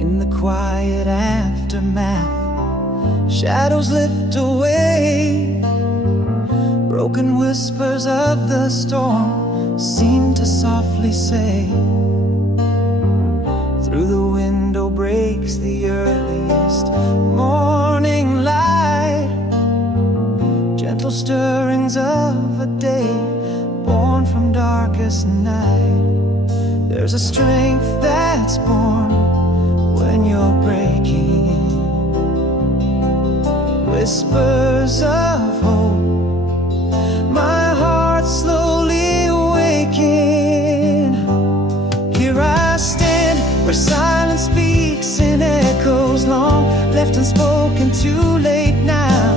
In the quiet aftermath, shadows lift away. Broken whispers of the storm seem to softly say, through the window breaks the earliest morning light, gentle stirrings of a day born from darkest night. There's a strength that's born when you're breaking, whispers of hope, my heart slowly awaking. Here I stand where silence speaks in echoes long left unspoken, too late now,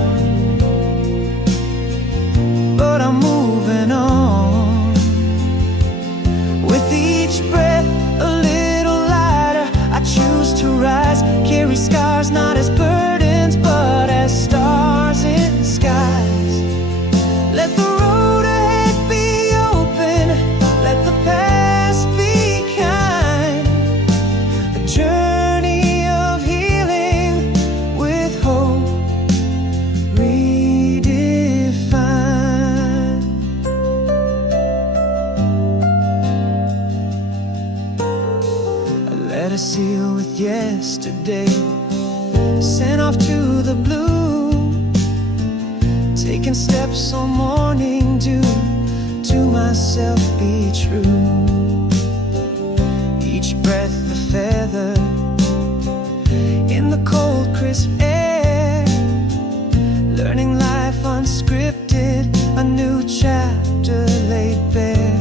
but I'm moving on. With each breath a little lighter, I choose to rise, carry scars not as burdens but as stars in skies. Let the road ahead be open, let the past be kind, a journey of healing with hope redefined. A letter sealed with yesterday, sent off to the blue, taking steps on morning dew, to myself be true. Each breath a feather in the cold crisp air, learning life unscripted, a new chapter laid bare.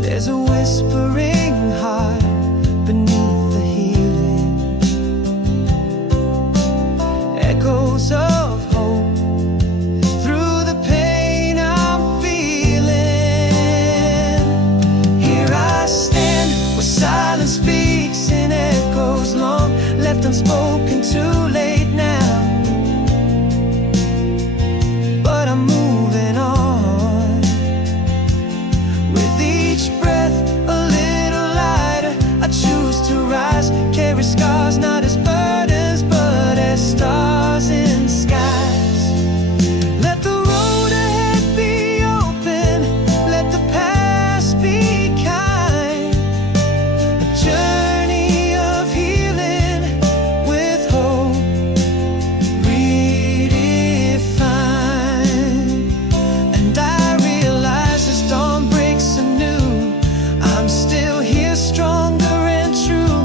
There's a whispering heart beneath the healing, echoes of hope through the pain I'm feeling. Here I stand where silence speaks in echoes long left unspoken, too late now, but I'm moving on. With each breath a little lighter, I choose to rise, carry scars not as burdens but as stars in skies. Let the road ahead be open, let the past be kind, a journey of healing with hope redefined. And I realize as dawn breaks anew, I'm still here stronger and true,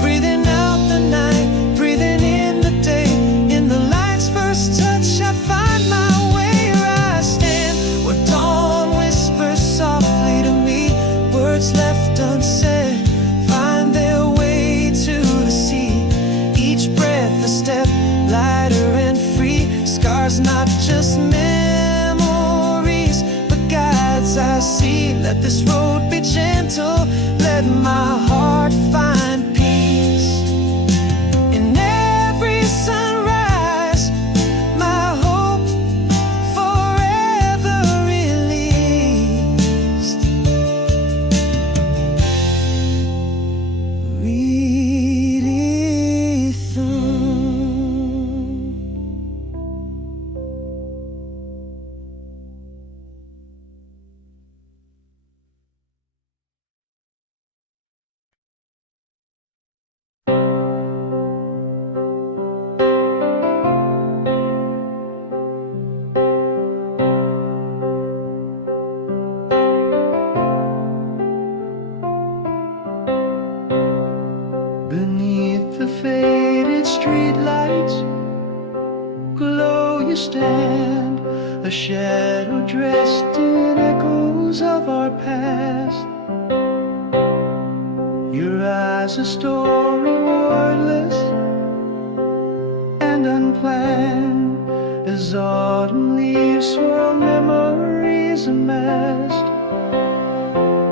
breathing out the night, breathing in the day. In the light's first touch I find my way. Here I stand where dawn whispers softly to me, words left unsaid find their way to the sea. Each breath a step lighter and free, scars not just memories but guides I see. Let this road be gentle, let my heart find peace. In every sunrise, my hope forever released, redefined. Beneath the faded streetlights, glow you stand, a shadow dressed in echoes of our past. Your eyes a story wordless and unplanned, as autumn leaves swirl memories amassed.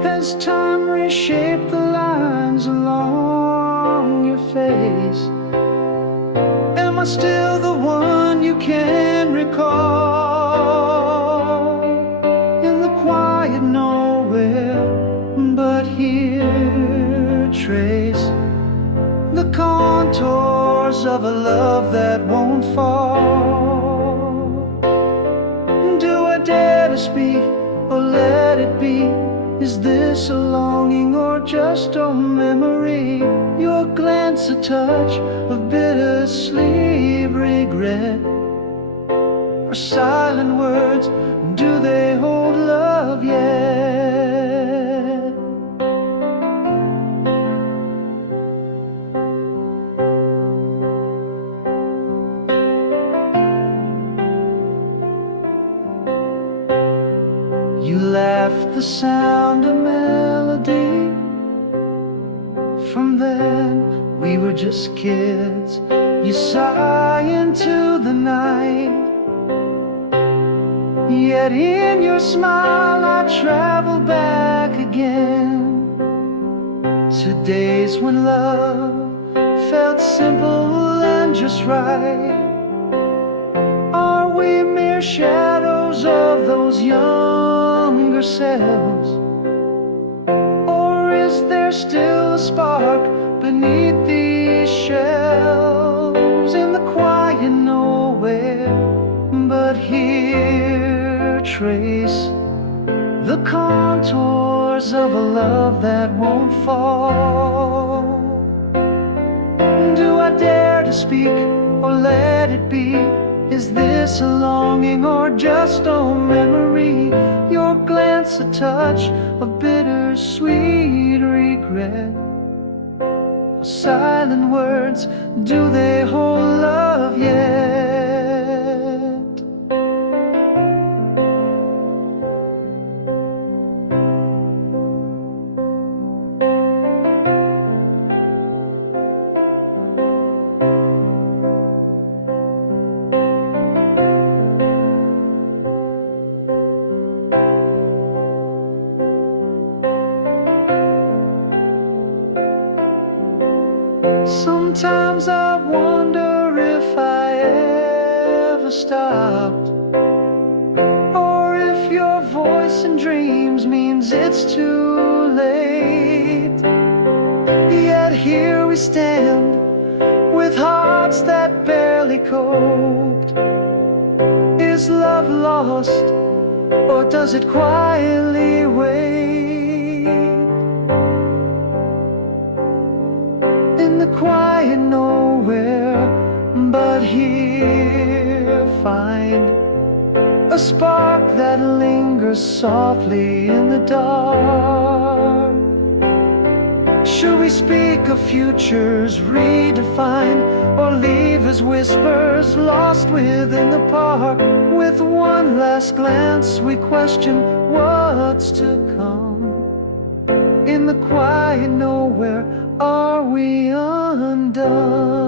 Has time reshaped the lines along your face? Am I still the one you can recall? In the quiet nowhere but here, trace the contours of a love that won't fall. Do I dare to speak or let it be? Is this a longing or just a memory? Your glance a touch of bittersweet regret, or silent words, do they hold love yet? You left the sound of melody. From then we were just kids. You sigh into the night, yet in your smile I travel back again to days when love felt simple and just right. Are we mere shadows of those younger selves, or is there still a spark beneath these shelves? In the quiet nowhere but here, trace the contours of a love that won't fall. Do I dare to speak or let it be? Is this a longing or just a memory? Your glance a touch of bittersweet regret, silent words, do they hold love yet? Sometimes I wonder if I ever stopped, or if your voice in dreams means it's too late. Yet here we stand with hearts that barely coped. Is love lost, or does it quietly wait? In the quiet nowhere but here, find a spark that lingers softly in the dark. Should we speak of futures redefined, or leave as whispers lost within the park? With one last glance we question what's to come. In the quiet nowhere, are we undone?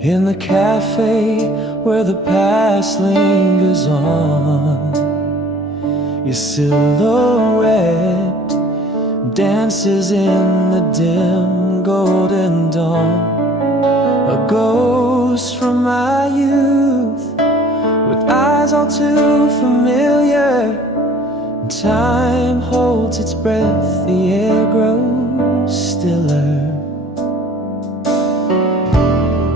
In the cafe where the past lingers on, your silhouette dances in the dim golden dawn. A ghost from my youth, with eyes all too familiar. Time holds its breath, the air grows stiller.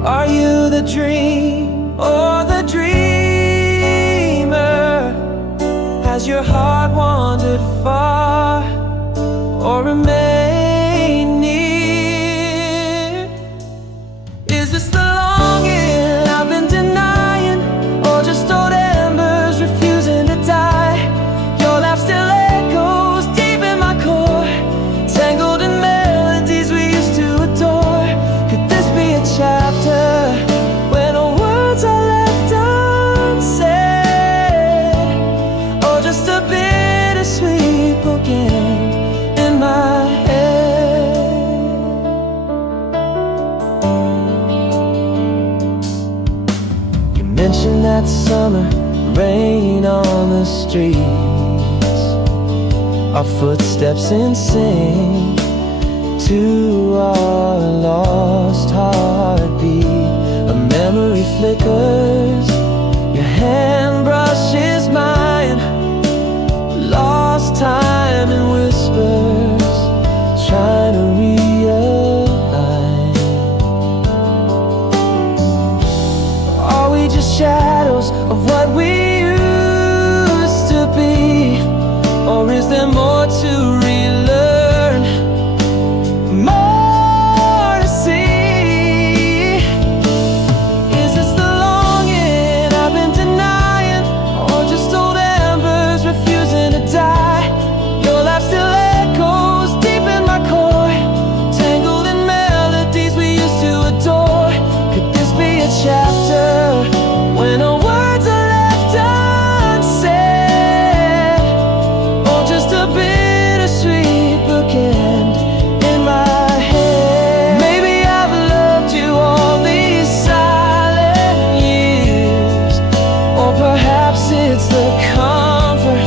Are you the dream, or the dreamer? Has your heart wandered far or remained near? Is this the longing I've been denying, or just old embers refusing to die? Your laugh still echoes deep in my core, tangled in melodies we used to adore. Could this be a chapter when all words are left unsaid, or just a bittersweet bookend in my head? You mentioned that summer rain on the streets, our footsteps in sync to our lost heartbeat. A memory flickers, your hand brushes mine, lost time in whispers, trying to realign. Are we just shadows of what we used to be, or is there more to relearn, more to see? Is this the longing I've been denying, or just old embers refusing to die? Your laugh still echoes deep in my core, tangled in melodies we used to adore. Could this be a chapter when all words are left unsaid, or just a bittersweet bookend in my head? Maybe I've loved you all these silent years, or perhaps it's the comfort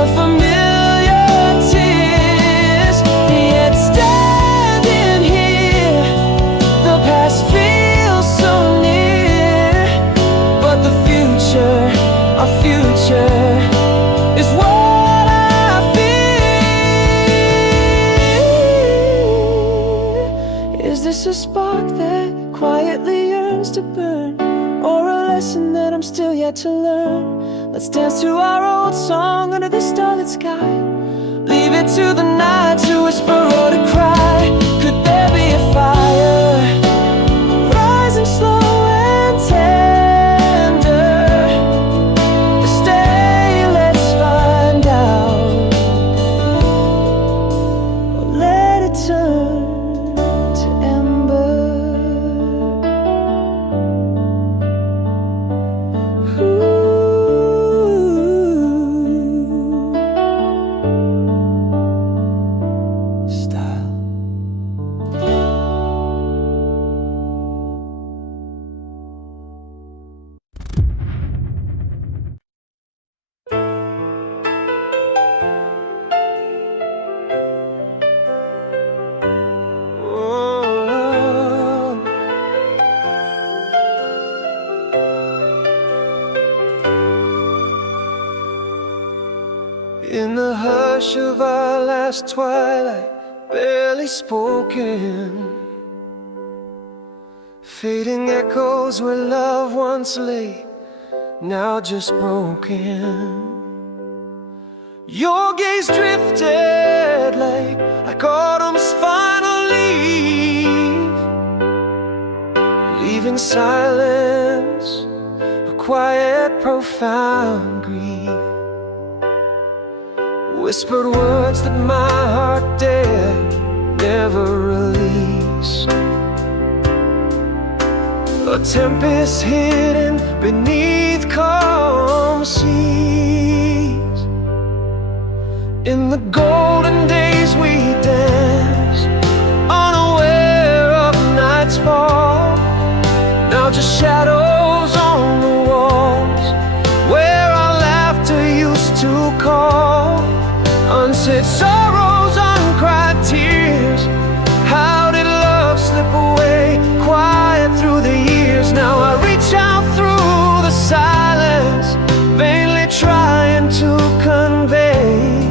of familiar tears. Yet standing here, the past feels so near, but the future, our future, is what I feel. Is this a spark that quietly yearns to burn, or a lesson that I'm still yet to learn? Let's dance to our old song under the starlit sky. Leave it to the night to whisper or to cry. Could there be a fire rising slow and tender? Stay, let's find out, or let it turn to ember. Ooh. Style. Oh. In the hush of our last twilight, barely spoken, fading echoes where love once lay, now just broken. Your gaze drifted like autumn's final leaf, leaving silence, a quiet, profound grief. Whispered words that my heart dared never release, a tempest hidden beneath calm seas. In the golden days we danced, unaware of night's fall. Now just shadows on the walls where our laughter used to call. Unsaid sorrows, uncried tears. How did love slip away, quiet through the years? Now I reach out through the silence, vainly trying to convey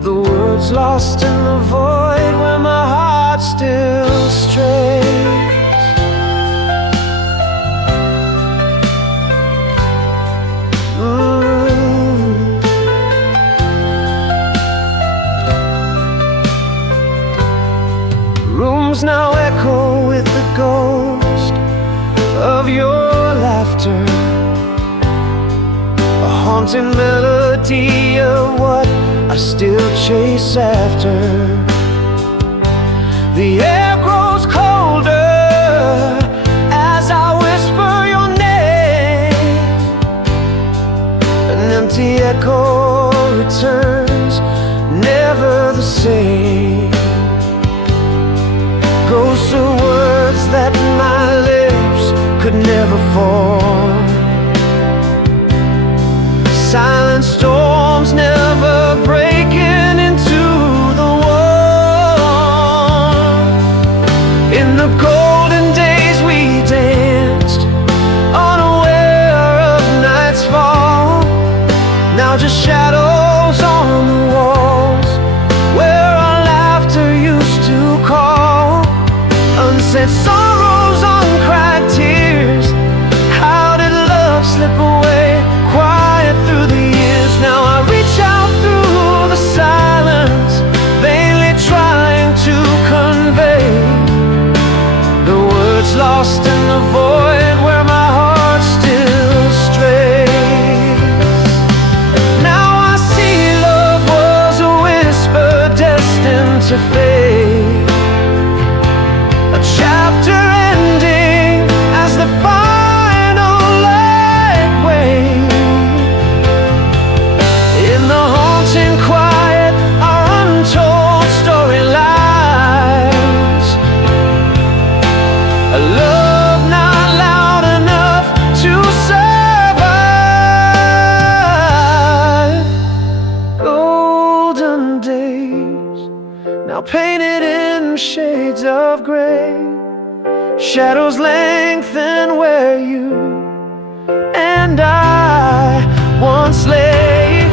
the words lost in the void where my heart still strays. of your laughter, a haunting melody of what I still chase after. The air grows colder as I whisper your name. An empty echo returns, never the same. Ghosts of words that my lips could never form. Silent storms never breaking into the warm. In the golden days we danced, unaware of night's fall. Now just shadows on the walls where our laughter used to call. Unsaid sorrows, uncried tears. How did love slip away, quiet through the years? Now I reach out through the silence, vainly trying to convey the words lost in the void where my heart still strays. Now I see love was a whisper destined to fade, a chapter ending as the final light wanes. In the haunting quiet, our untold story lies. A love not loud enough to survive. Golden days now painted in shades of gray. Shadows lengthen where you and I once lay.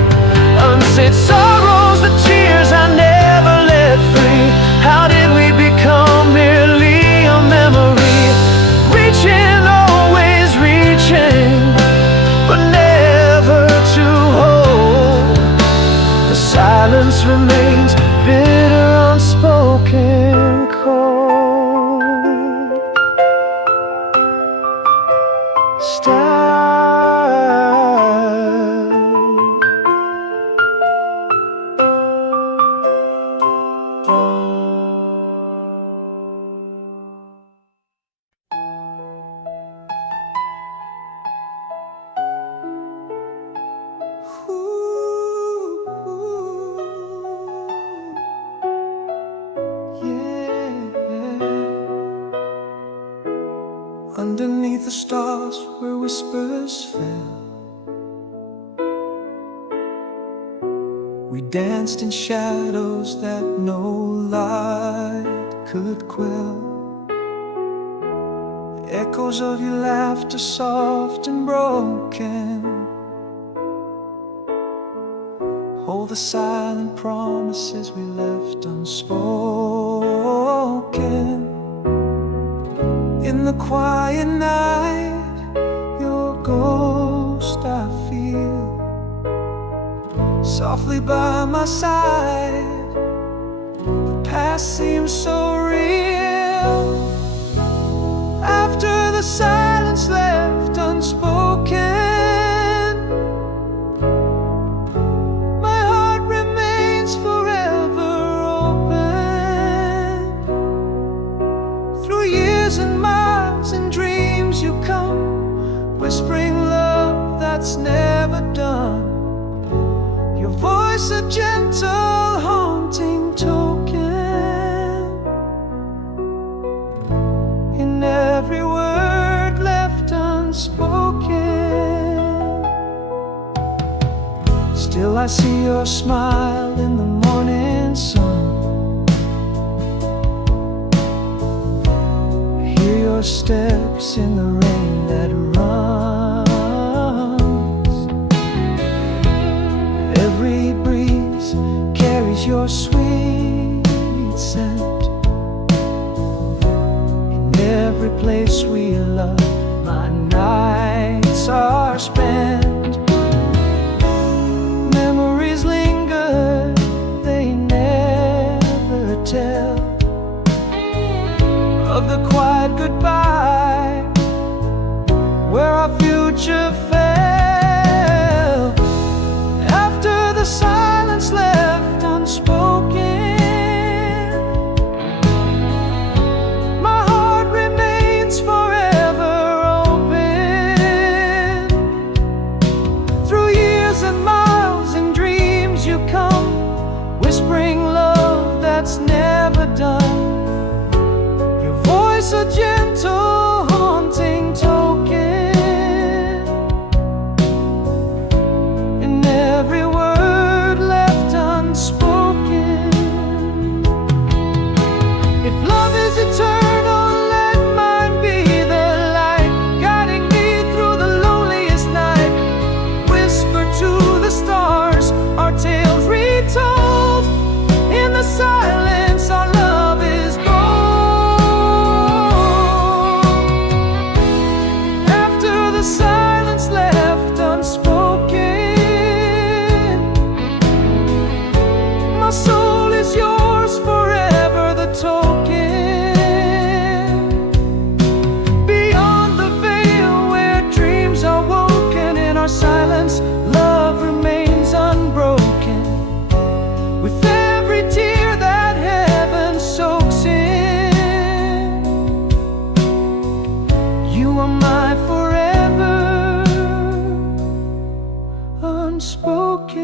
Unsaid sorrows, the tears I never let free. How did we become merely a memory? Reaching, always reaching, but never to hold. The silence remains bitter, unspoken, cold. Underneath the stars where whispers fell, we danced in shadows that no light could quell. The echoes of your laughter, soft and broken, hold the silent promises we left unspoken. In the quiet night, your ghost I feel softly by my side. The past seems so real after the silence left unspoken. My heart remains forever open. Through years and miles and dreams you come, whispering love that's never done. Your voice a gentle, haunting token in every word left unspoken. Still I see your smile in the morning sun. I hear your steps in the rain that runs. Every breeze carries your sweet scent. In every place we love, my nights are spent. Memories linger, they never tell of the quiet goodbye future fell after the silence left unspoken. My heart remains forever open. Through years and miles and dreams you come, whispering love that's never done. Your voice a gentle, haunting token, and every word left unspoken. If love is eternal, let mine be the light, guiding me through the loneliest night. Whisper to the stars our tales retold. In the silence our love is bold. After the silence left unspoken, my soul is yours forever, the token. Beyond the veil where dreams are woken, in our silence love remains unbroken. With every tear that heaven soaks in, you are my forever, unspoken.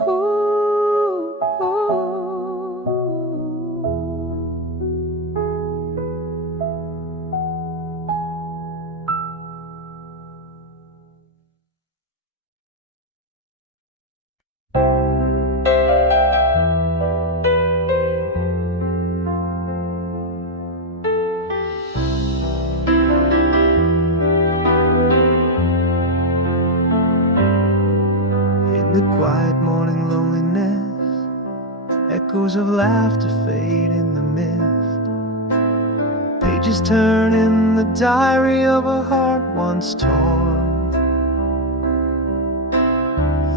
Ooh, ooh. In the quiet morning loneliness, echoes of laughter fade in the mist. Pages turn in the diary of a heart once torn.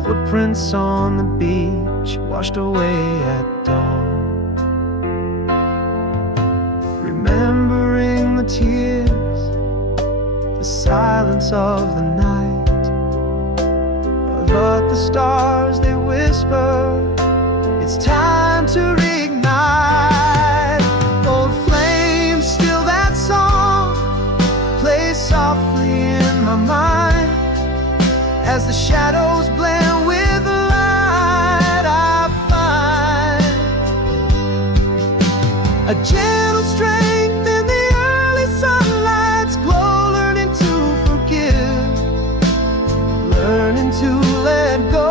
Footprints on the beach, washed away at dawn. Remembering the tears, the silence of the night. But the stars, they whisper, it's time to reignite. Old flames, still that song plays softly in my mind. As the shadows blend with the light, I find a gentle strength in the early sunlight's glow. Learning to forgive, learning to let go.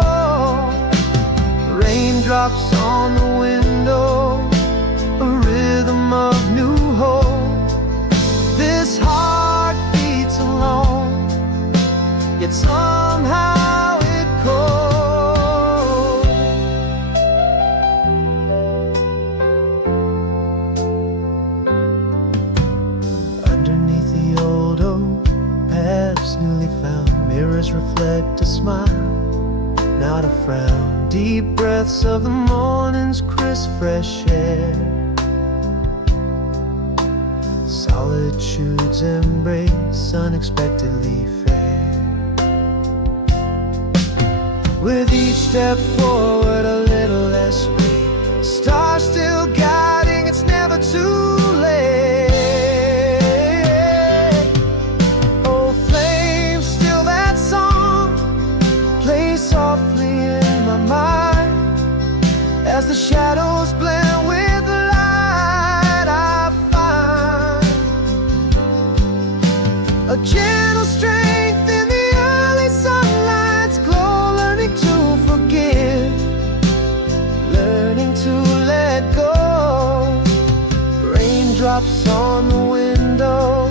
Raindrops on the window, a rhythm of new hope. This heart beats alone, yet somehow it calls. Underneath the old oak, paths newly found, mirrors reflect a smile, not a frown. Deep breaths of the morning's crisp fresh air. Solitude's embrace, unexpectedly fair. With each step forward, a little less weight. Stars still guiding, it's never too late. Oh, flames, still that song plays softly in my mind. As the shadows blend with the light, I find a gentle strength in the early sunlight's glow. Learning to forgive, learning to let go. Raindrops on the window,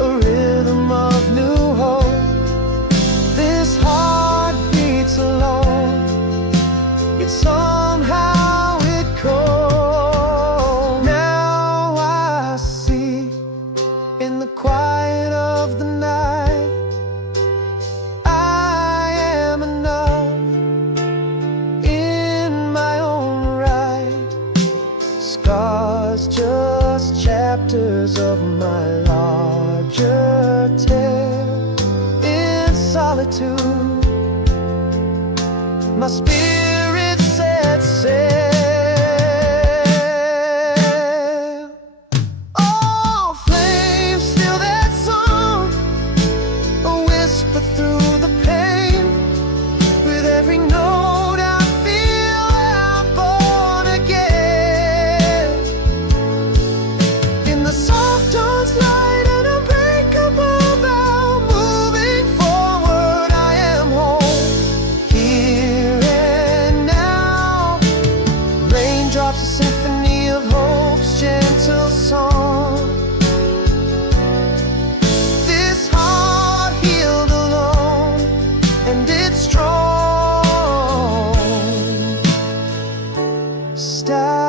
a rhythm of new hope. This heart beats alone, yet somehow it calls. Now I see in the quiet of the night, I am enough in my own right. Scars just chapters of my larger my spirit set sail. Oh, flames, still that song, a whisper through the pain. With every note I feel I'm born again. In the soft tones light and unbreakable vow, moving forward I am home. Here and now, raindrops, a symphony of hope's gentle song. This heart healed alone, and it's strong style.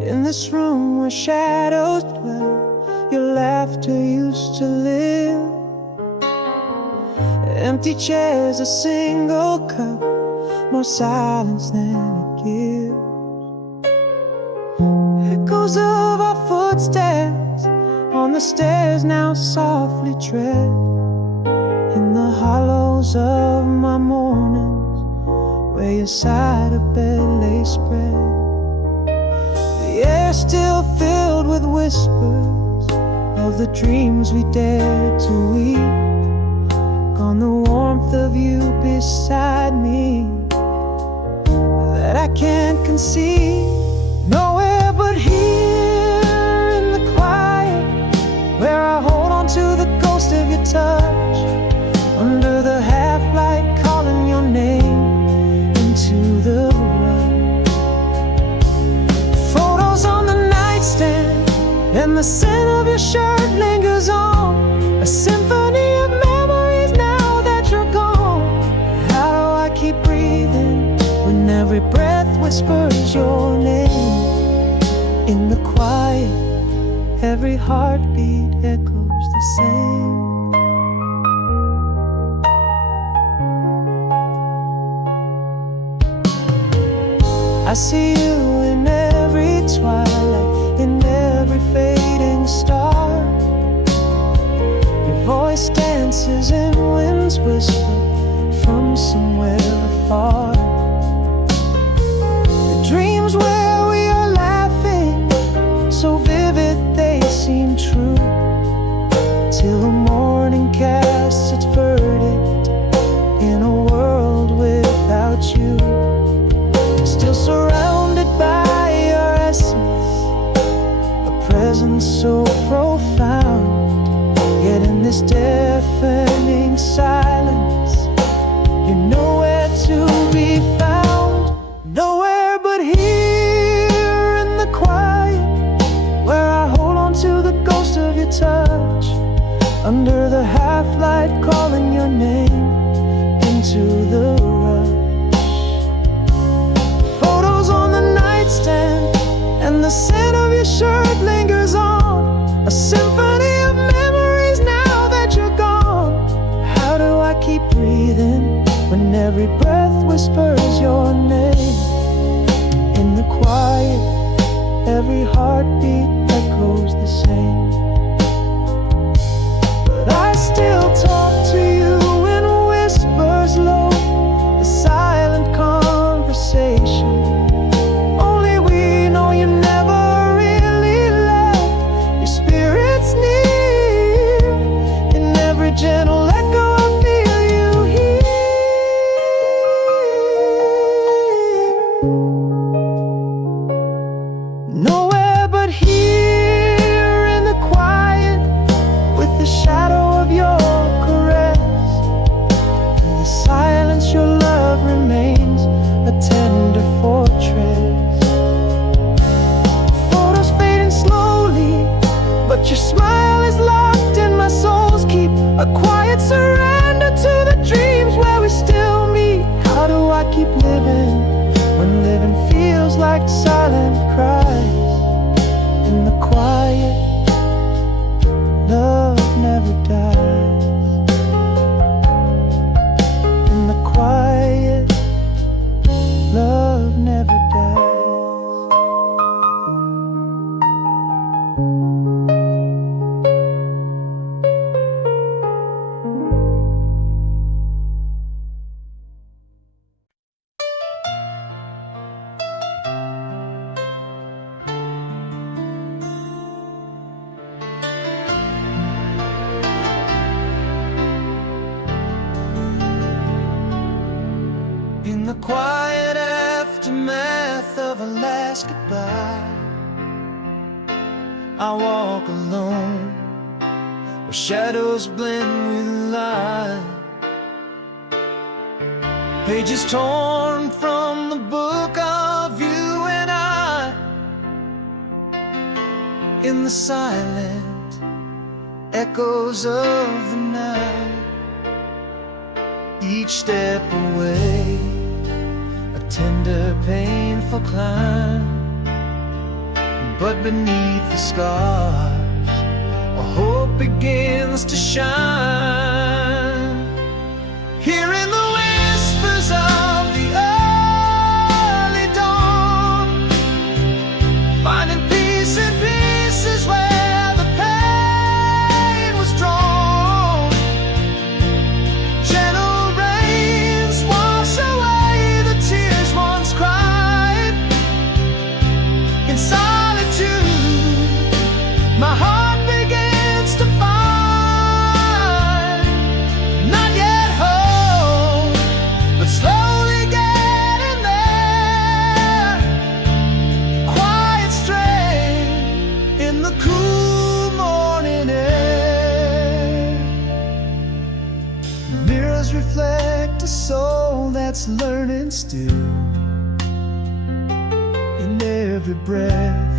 In this room where shadows dwell, your laughter used to live. Empty chairs, a single cup, more silence than it gives. Echoes of our footsteps on the stairs now softly tread. In the hollows of my mornings, where your side of bed lay spread. The air still filled with whispers of the dreams we dared to weave. Gone the warmth of you beside me that I can't conceive. Nowhere but here in the quiet, where I hold on to the ghost of your touch. Under the half-light calling your name into the rush. Photos on the nightstand and the scent of your shirt lingers on. A symphony of memories now that you're gone. How do I keep breathing when every breath whispers your name? In the quiet, every heartbeat echoes the same. I see you in every twilight, in every fading star. Your voice dances in winds whisper from somewhere afar. The dreams where we are laughing, so vivid they seem true, till the morning casts its verdict in a world without you. Still surrounded by your essence, a presence so profound. Yet in this deafening silence, you're nowhere to be found. Nowhere but here in the quiet, where I hold on to the ghost of your touch. Under the half-light calling your name into the on the nightstand, and the scent of your shirt lingers on. A symphony of memories now that you're gone. How do I keep breathing when every breath whispers your name? In the quiet, every heartbeat echoes the same. But I still talk to you in whispers low, the silent conversation. Gentle echo, I feel you here. Nowhere but here in the quiet, with the shadow of your caress. In the silence your love remains a tender fortress. Photos fading slowly, but your smile is locked in my soul's keep. A quiet surrender to the dreams last goodbye. I walk alone where shadows blend with light. Pages torn from the book of you and I. In the silent echoes of the night, each step away, a tender, painful climb. But beneath the scars, a hope begins to shine. Hearing the whispers of the early dawn, finding peace in pieces where the pain was drawn. Gentle rains wash away the tears once cried. In solitude, my heart begins to find, not yet home, but slowly getting there. Quiet strength in the cool morning air. Mirrors reflect a soul that's learning still. In every breath,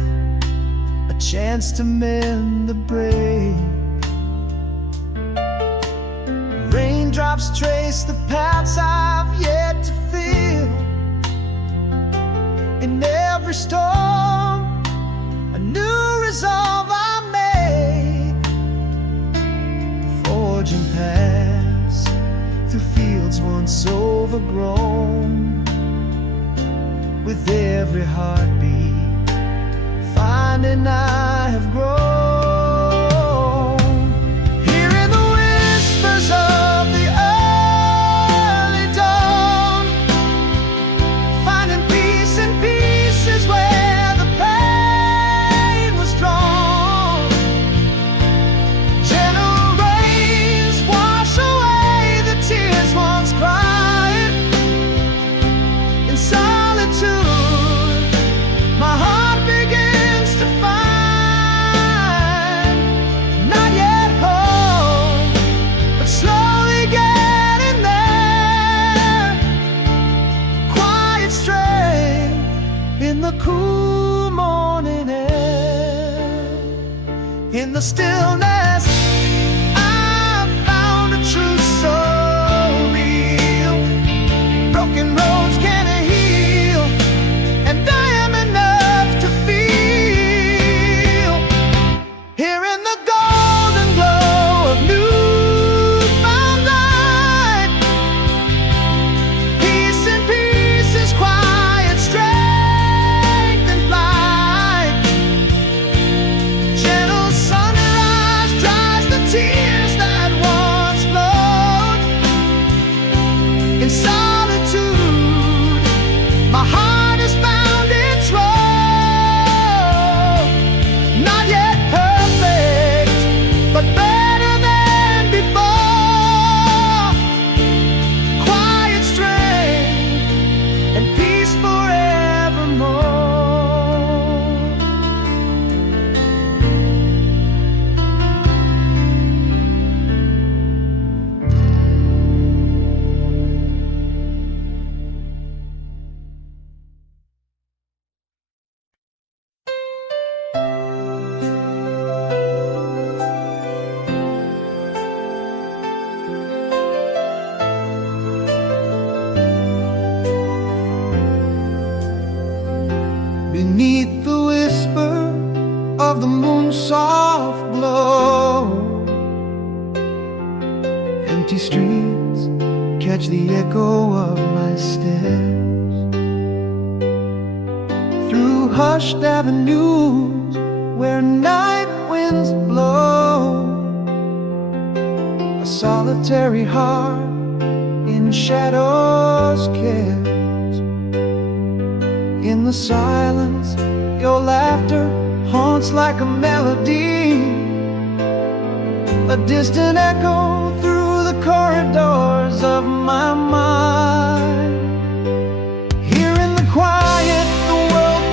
a chance to mend the break. Raindrops trace the paths I've yet to feel. In every storm, a new resolve I make. Forging paths through fields once overgrown. With every heartbeat, finding I have grown. Hearing the whispers of the early dawn, finding peace in pieces where the pain was drawn. Gentle rains wash away the tears once cried. In solitude, my heart begins to find, not yet home, but slowly getting there. Quiet strength in the cool morning air. In the stillness, I found a truth so real. Broken roads can heal, and I am enough to feel. Here in the golden glow of newfound light, peace in pieces, quiet strength and flight. Gentle sunrise dries the tears that once flowed. In solitude, my heart has found its road. Not yet perfect, but better than before. Quiet strength and peace forevermore. Beneath the whisper of the moon's soft glow, empty streets catch the echo of my steps. Through hushed avenues where night winds blow, a solitary heart in shadows kept. In the silence, your laughter haunts like a melody, a distant echo through the corridors of my mind. Here in the quiet, the world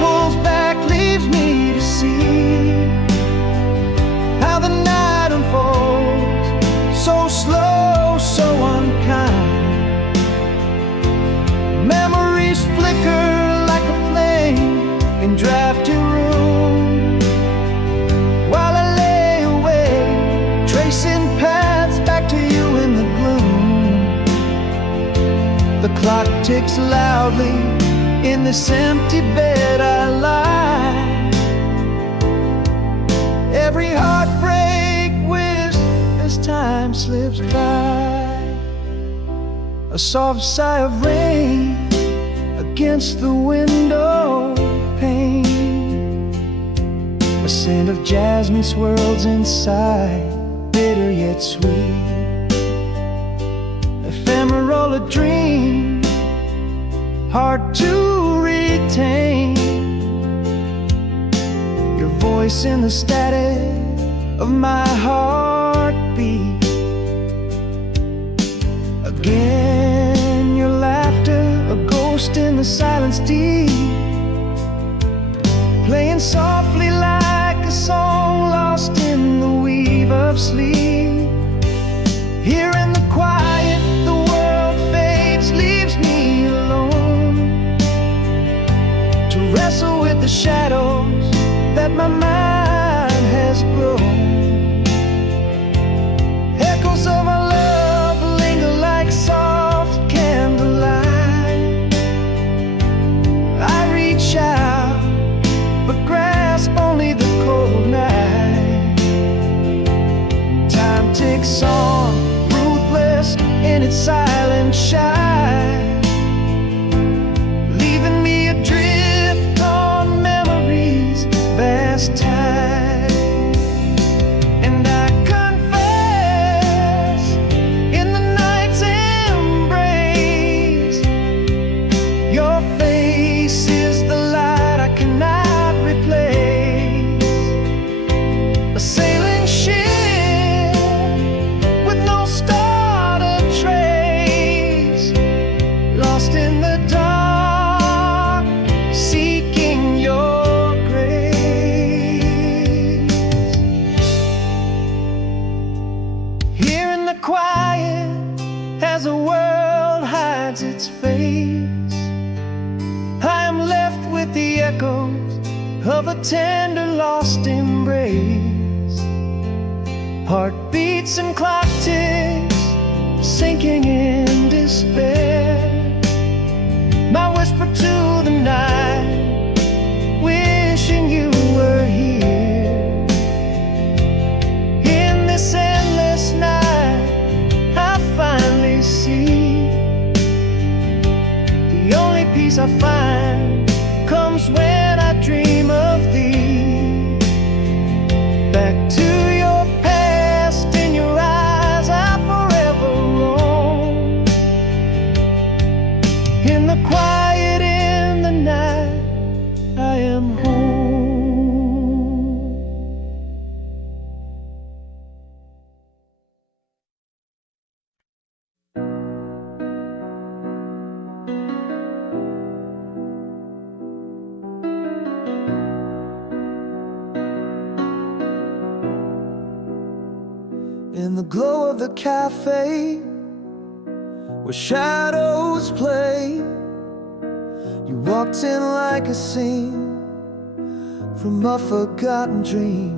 speaks loudly in this empty bed I lie. Every heartbreak wished as time slips by. A soft sigh of rain against the window pane. A scent of jasmine swirls inside, bitter yet sweet. Ephemeral a dream, hard to retain. Your voice in the static of my heartbeat. Again, your laughter, a ghost in the silence deep, playing softly like a song lost in the weave of sleep. Here in the quiet, the world fades, leaves me alone to wrestle with the shadows that my mind has grown. Echoes of my love linger like soft candlelight. I reach out, but grasp only the cold night. Time ticks on, ruthless in its silent shine, leaving me adrift on memories' vast tide. And I confess, in the night's embrace, your face is the light I cannot replace. A sailing ship with no star to trace, lost in the dark, seeking your grace. Here in the quiet, as the world hides its face, I am left with the echoes of a tender lost embrace. Heartbeats and clock ticks, sinking in despair. My whisper to the night, wishing you were here. In this endless night, I finally see the only peace I find comes when I dream of thee. Back to your past, in your eyes I forever roam. In the quiet, in the night, I am home. In the glow of the cafe, where shadows play, you walked in like a scene from a forgotten dream.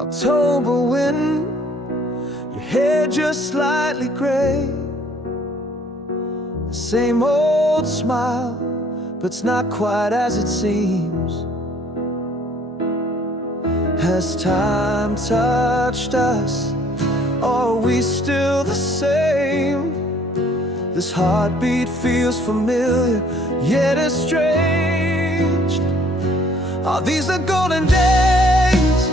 October wind, your hair just slightly gray. The same old smile, but it's not quite as it seems. Has time touched us? Are we still the same? This heartbeat feels familiar, yet it's strange. Are these the golden days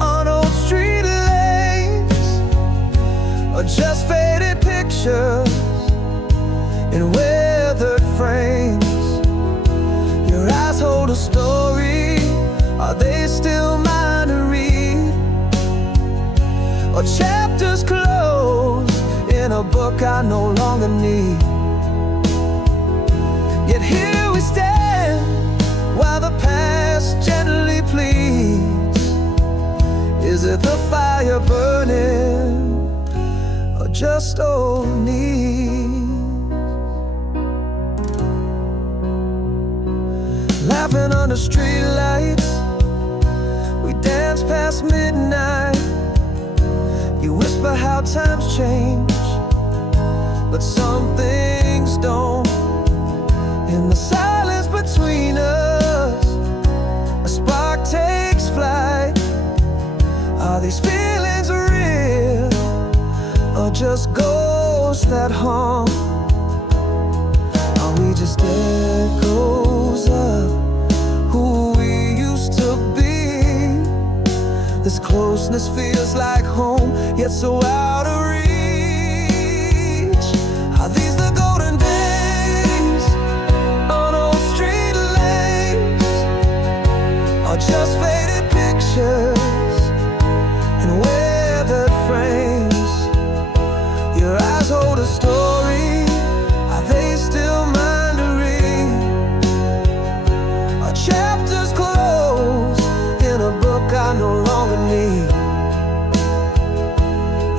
on old street lanes, or just faded pictures in weathered frames? Your eyes hold a story, are they still mine to read? Or chapters closed in a book I no longer need? Yet here we stand, while the past gently pleads. Is it the fire burning, or just old needs? Laughing under streetlights, we dance past midnight. You whisper how times change, but some things don't. In the silence between us, a spark takes flight. Are these feelings real, or just ghosts that haunt? Are we just echoes of who we used to be? This closeness feels like home, yet so out of reach. Are these the golden days on old street lanes, or just faded pictures in weathered frames? Your eyes hold a story, are they still mine to read? Are chapters closed in a book I no longer need?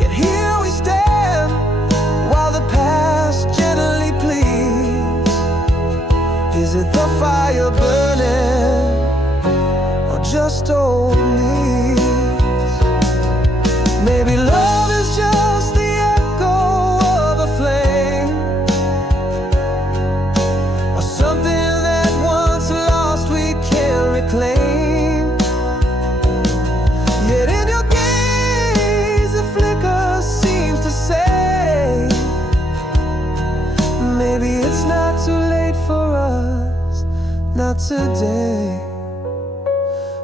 Yet here we stand while the past gently pleads. Is it the fire burning, or just old needs? Maybe love is just the echo of a flame, or something that once lost we can't reclaim. Yet in your gaze a flicker seems to say, maybe it's not too late for us, not today.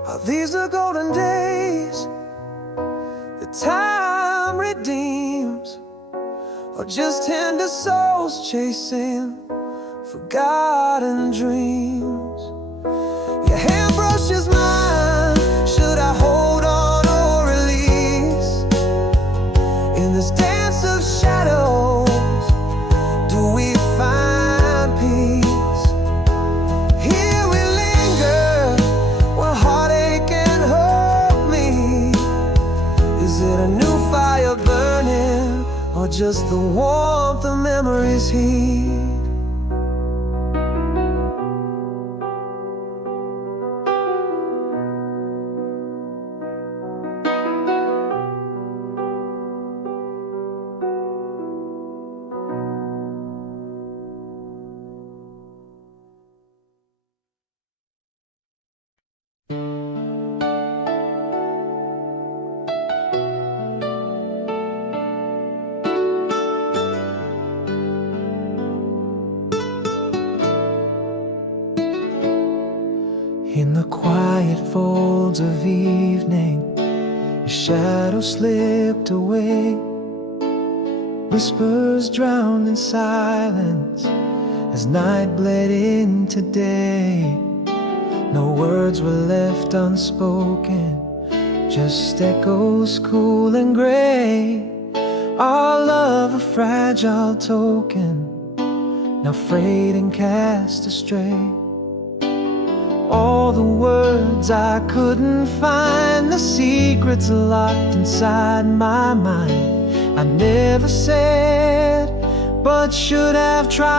Are these the golden days that time redeems, or just tender souls chasing forgotten dreams? Your hand brushes mine, should I hold on or release? In this dance of shadows, do we find peace? Here we linger where heartache can hold me. Is it a new fire burning, or just the warmth of memories' heat? In the quiet folds of evening, your shadow slipped away. Whispers drowned in silence as night bled into day. No words were left unspoken, just echoes cool and gray. Our love a fragile token, now frayed and cast astray. All the words I couldn't find, the secrets locked inside my mind, I never said, but should have tried.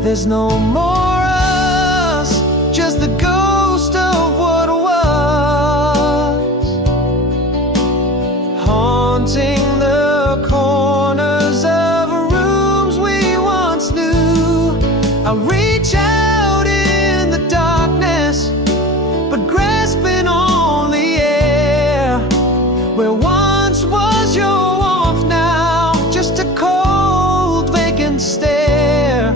There's no more us, just the ghost of what was, haunting the corners of rooms we once knew. I reach out but grasping on the air, where once was your warmth, now just a cold vacant stare.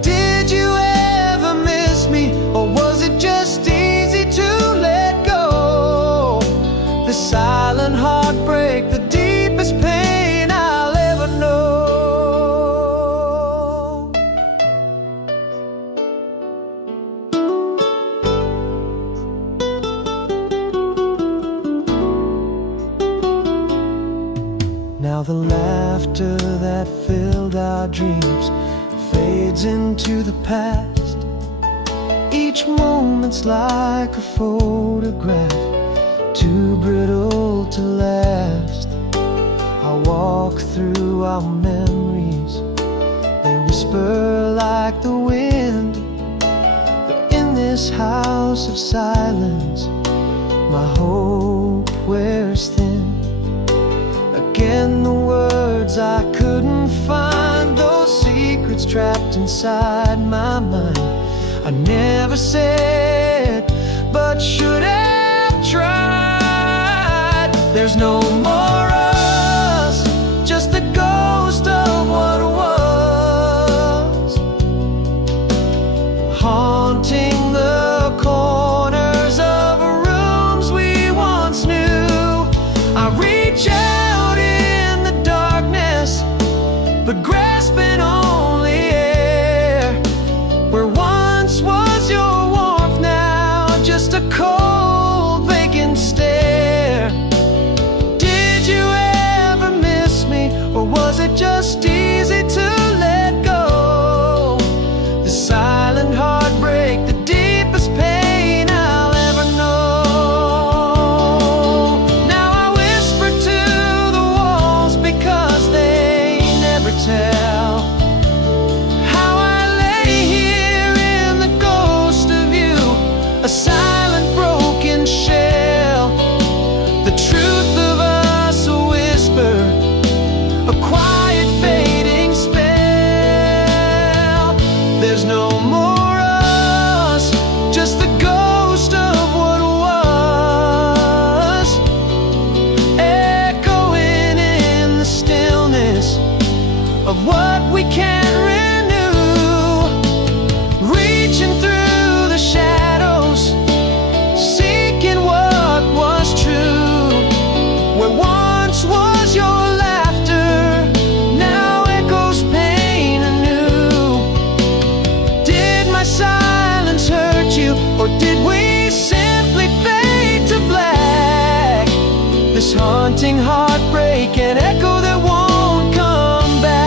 Did you ever miss me, or was it just easy to let go? The silent heartbreak, the deepest pain I'll ever know. Now the laughter that filled our dreams fades into the past. Each moment's like a photograph, too brittle to last. I walk through our memories, they whisper like the wind. But in this house of silence, my hope wears thin. Again the word words I couldn't find, those secrets trapped inside my mind. I never said, but should have tried. There's no more us, just the ghost of what was, haunting the corners of rooms we once knew. I reach out in the darkness, but grasping only air. Where once was your warmth, now just a cold vacant stare. Did you ever miss me, or was it just easy to let go? The silent heartbreak, the deepest pain I'll ever know. Now I whisper to the walls because they never tell how I lay here in the ghost of you, a silent broken shell. The truth of us a whisper, a quiet fading spell. There's no more us, just the ghost of what was, echoing in the stillness of what we can't renew. Reaching through the shadows, seeking what was true. Where once was your laughter, now echoes pain anew. Did my silence hurt you, or did we simply fade to black? This haunting heartbreak, an echo that won't come back.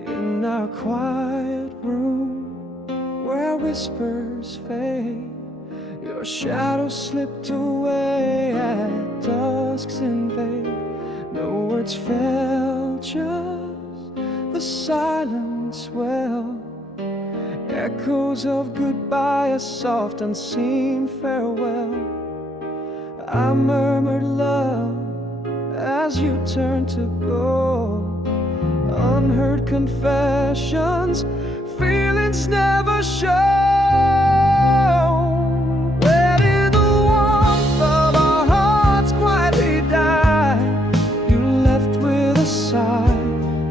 In our quiet room where whispers fade, your shadow slipped away at dusk's invade. No words fell, just the silence well, echoes of goodbye, a soft unseen farewell. I murmured love as you turned to go, unheard confessions, feelings never shown. Where did the warmth of our hearts quietly die? You left with a sigh,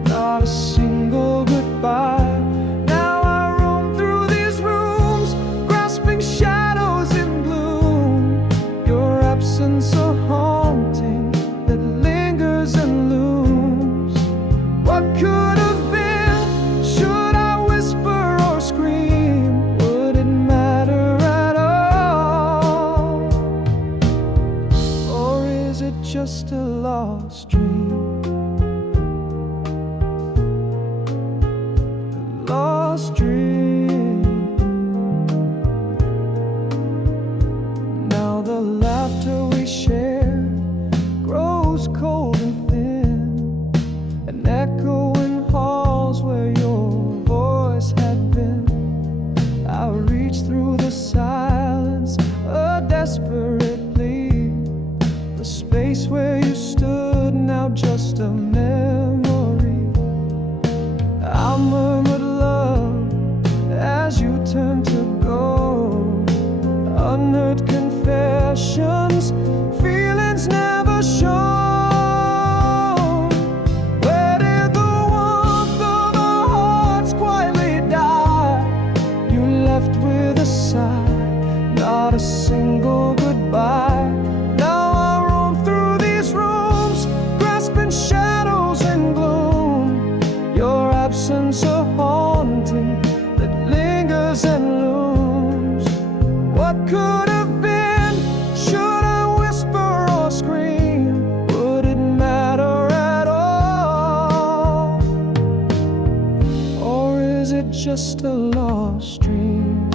not a single goodbye. Now I roam through these rooms, grasping shadows in gloom. Your absence a haunting that lingers and looms. What could have been? Should I whisper or scream? Would it matter at all? Or is it just a lost dream? A lost dream. Now the laughter we share grows cold and thin, an echo in halls where your voice had been. I reach through the silence, a desperate plea. The space where you stood, now just a memory. I murmured love as you turned to go, unheard confessions, feelings never shown. Where did the warmth of our hearts quietly die? You left with a sigh, not a single goodbye. Now I roam through these rooms, grasping shadows just a lost dream.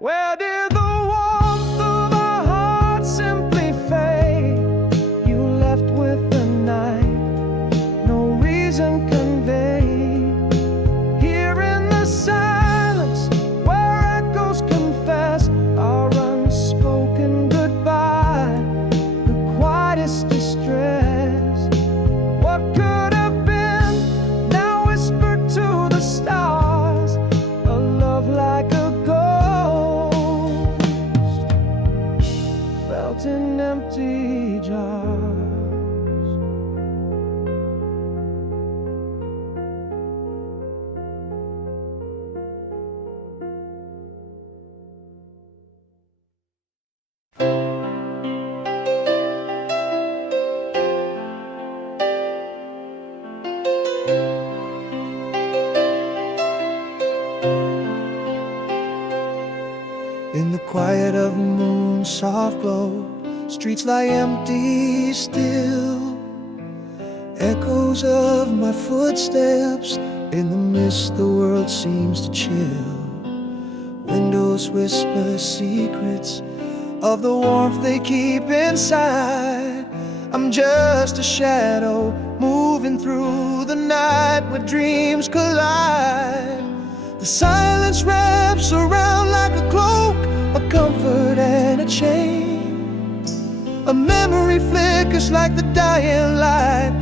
Where did the warmth of our hearts simply fade? You left with the night, no reason conveyed. Here in the silence, where echoes confess our unspoken goodbye, the quietest distress. What could have been now whispered to the stars, a love like a in empty jars. In the quiet of the moon's soft glow, streets lie empty still. Echoes of my footsteps, in the mist the world seems to chill. Windows whisper secrets of the warmth they keep inside. I'm just a shadow moving through the night where dreams collide. The silence wraps around like a cloak, a comfort and a chain. A memory flickers like the dying light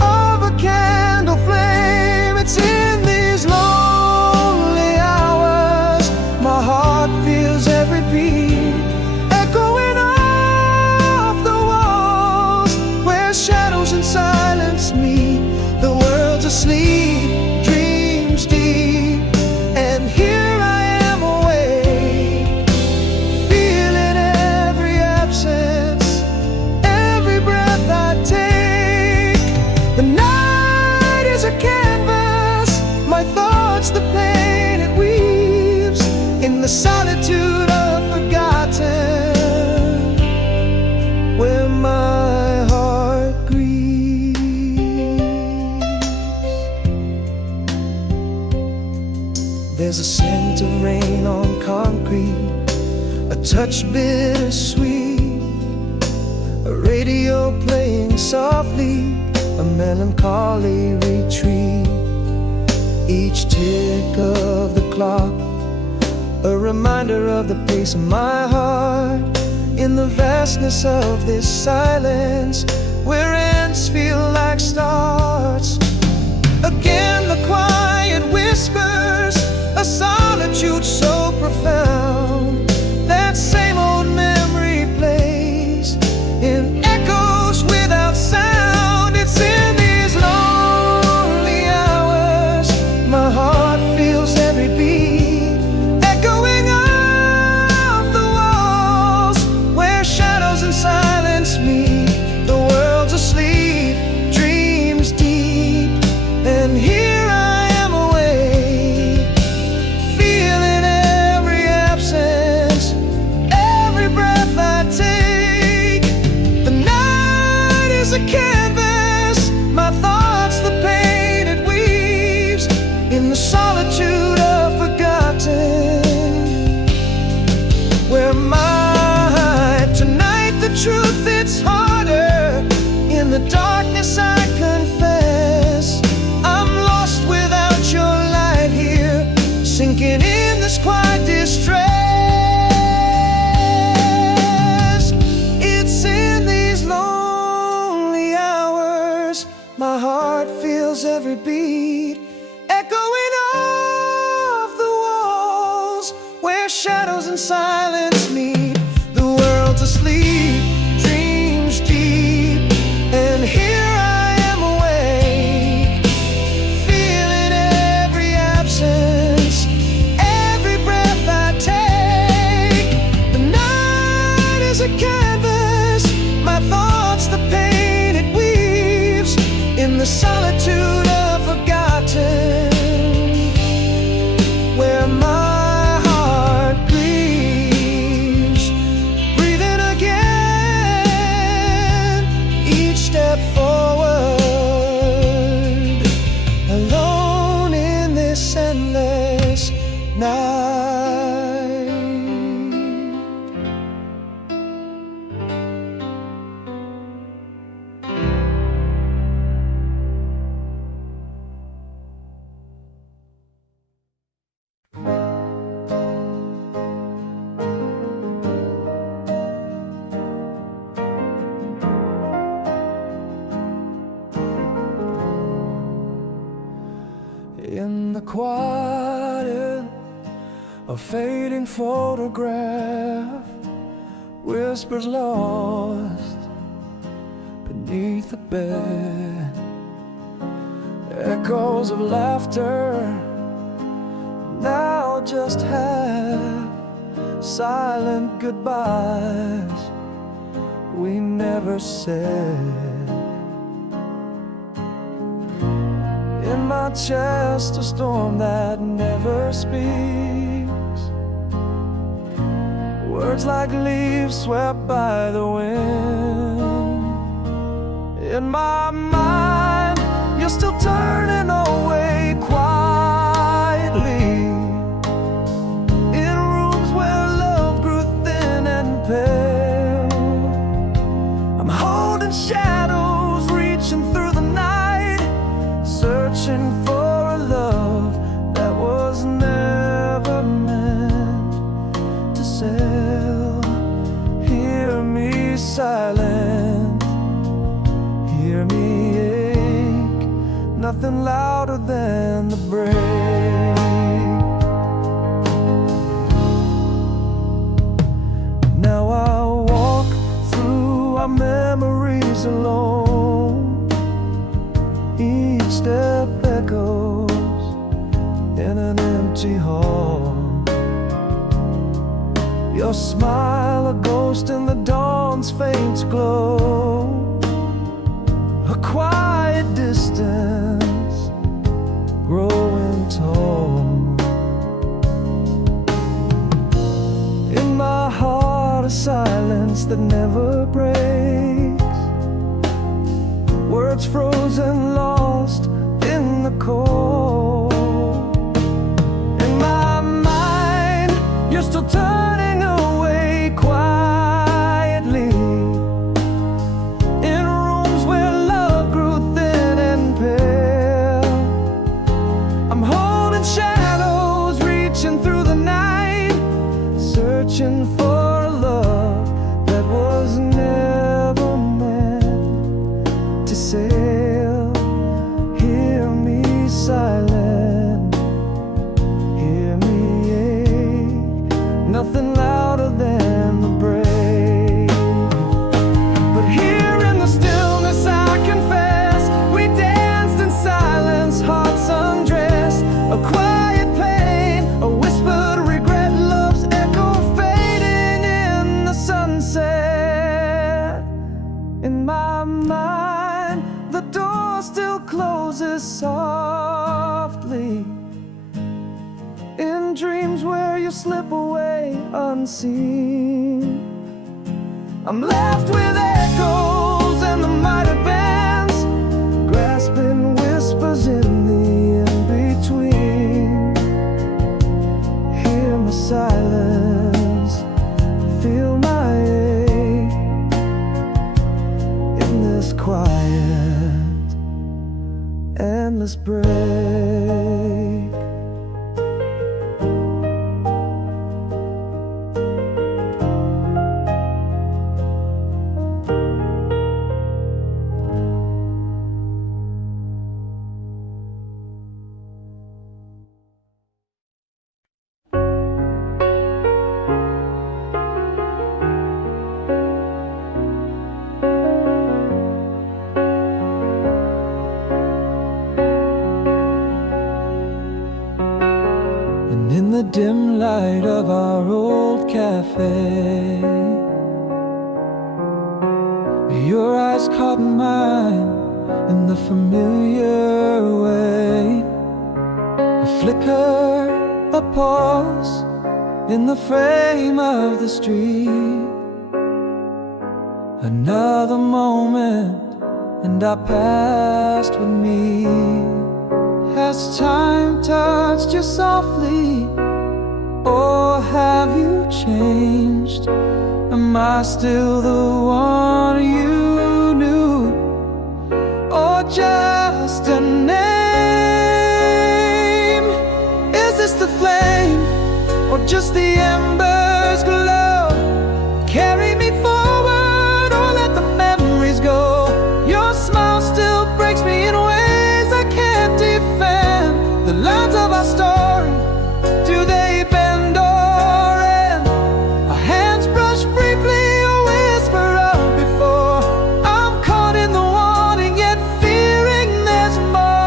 of a candle flame. It's in these lonely hours my heart feels every beat, echoing off the walls where shadows and silence meet. The world's asleep, dreams deep, and here I am awake, feeling every absence, every breath I take. The night is a canvas, my thoughts the pain it weaves, in the solitude of forgotten, where my heart grieves. There's a scent of rain on concrete, a touch bittersweet, a radio playing softly, a melancholy retreat. Each tick of the clock, a reminder of the pace of my heart. In the vastness of this silence, where ends feel like starts. Again the quiet whispers, a solitude so profound. That same old memory plays in echoes without sound. It's in these lonely hours my heart feels every beat, echoing off the walls where shadows and silence meet. The world's asleep, dreams deep, and here I am awake, feeling every absence, every breath I take. The night is a canvas, my thoughts the pain it weaves, in the solitude of forgotten, where my tonight the truth it's harder. In the darkness I confess, I'm lost without your light here, sinking in this quiet distress. It's in these lonely hours my heart feels every beat, echoing off the walls where shadows and silence meet. The world's asleep, the quiet, a fading photograph, whispers lost beneath the bed, echoes of laughter now just have silent goodbyes we never said. In my chest a storm that never speaks, words like leaves swept by the wind. In my mind you're still turning away quietly, in rooms where love grew thin and pale. I'm holding shadows, reaching through the night, searching for a love that was never meant to sail. Hear me silent, hear me ache, nothing louder than the break. Now I walk through our memories alone, each step echoes in an empty hall. Your smile a ghost in the dawn's faint glow, a quiet distance growing tall. In my heart a silence that never breaks, words frozen, lost in the cold. In my mind you're still turning away quietly, in rooms where love grew thin and pale. I'm holding shadows, reaching through the night, searching for a love that was never meant to sail. Hear me silent, hear me ache, nothing louder than the break. But here in the stillness I confess, we danced in silence, hearts undressed, a quiet pain, a whispered regret, love's echo fading in the sunset. In my mind the door still closes softly, in dreams where you slip away unseen. I'm left with echoes and the might advance, grasping whispers in the in-between. Hear my silence, feel my ache, in this quiet, endless break. And in the dim light of our old cafe, your eyes caught mine in the familiar way. A flicker, a pause in the frame of the street. Another moment and I passed with me. Has time touched you softly, or have you changed? Am I still the one you knew, or just a name? Is this the flame, or just the embers glow? Carry me forward, or let the memories go. Your smile still breaks me in ways I can't defend. The lines of story? Do they bend or end? Our hands brush briefly, a whisper up before I'm caught in the wanting, yet fearing there's more.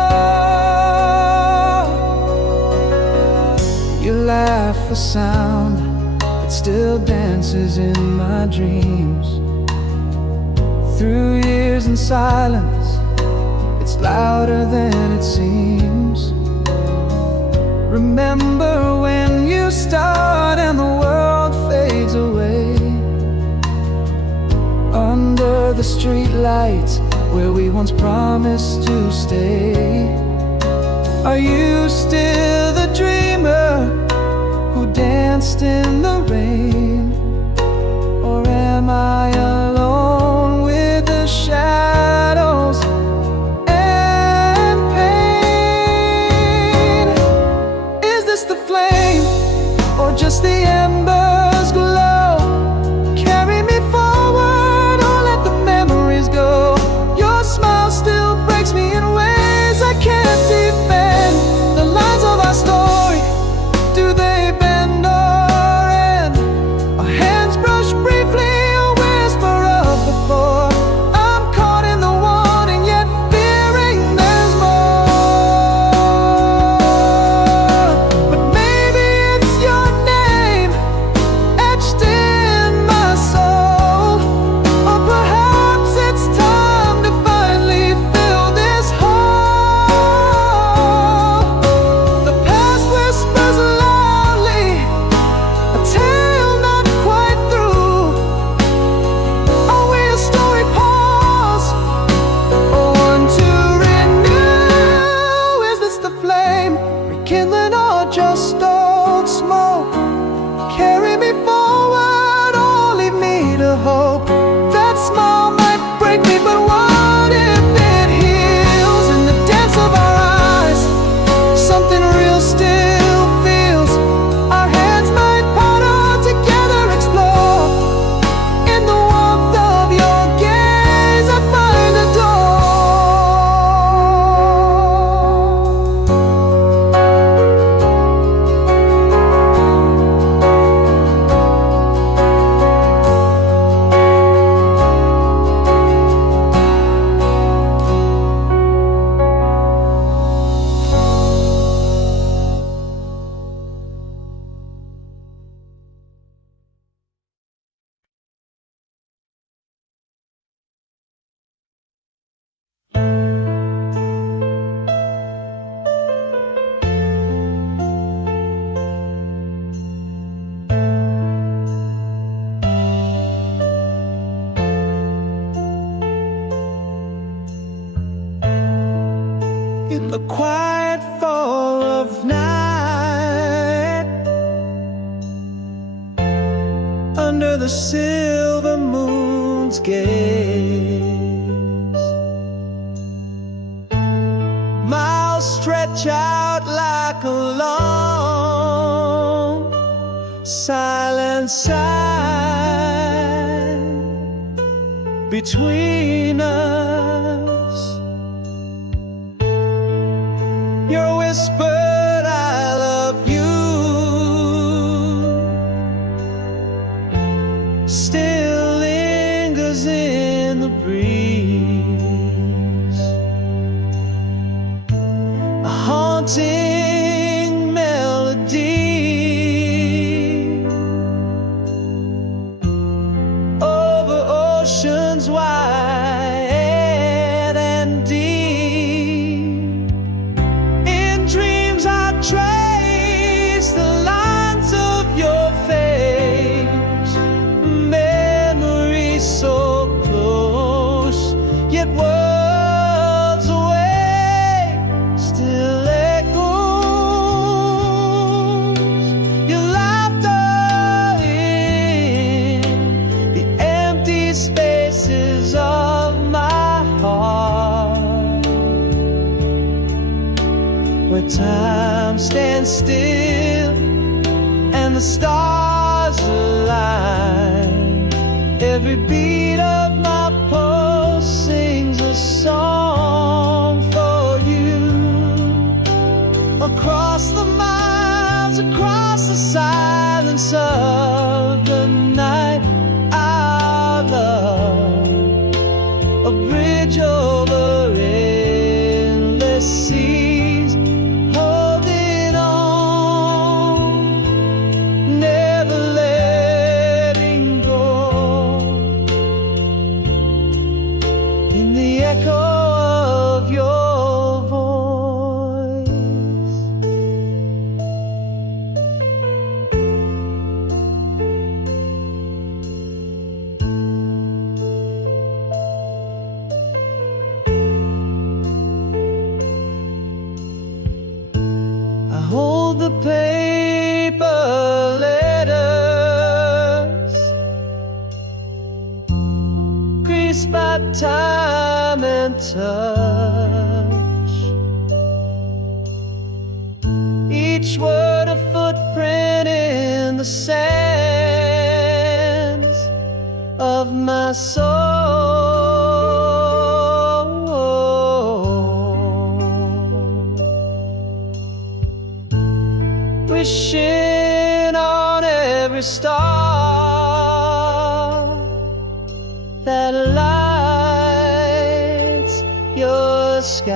You laugh a sound that still dances in my dreams. Through years in silence, it's louder than it seems. Remember when you start and the world fades away, under the street lights where we once promised to stay. Are you still the dreamer who danced in the rain? Or am I alone with the shadows and pain? Is this the flame or just the embers glow? Carry me forward or let the memories go. Your smile still breaks me in ways I can't defend. The lines of our story, do they bend or end? Our hands brush briefly, a whisper up before I'm caught in the wanting, yet fearing there's more. But maybe it's your name etched in my soul, or perhaps it's time to finally fill this hole. The past whispers loudly, a tale not quite through. Are we a story pause, or one to renew? Is this the flame rekindling or just old smoke? Carry me forward or leave me to hope. That smile might break me, but what if it heals? In the dance of our eyes, something real still feels. Our hands might part or together explore. In the warmth of your gaze, I find a door. In the quiet fall of night, under the silver moon's gaze, miles stretch out like a long silent sign between us. Your whispered I love you still lingers in the breeze, a haunting melody over oceans wide and deep. In dreams I trace the lines of your face, memories so close, yet worlds away, still echoes your laughter in the empty spaces of my heart, where time stands still and the stars align. Every beat of my pulse sings a song for you across the hold the paper letters, creased by time and touch, each word a footprint in the sands of my soul. Wishing on every star that lights your sky,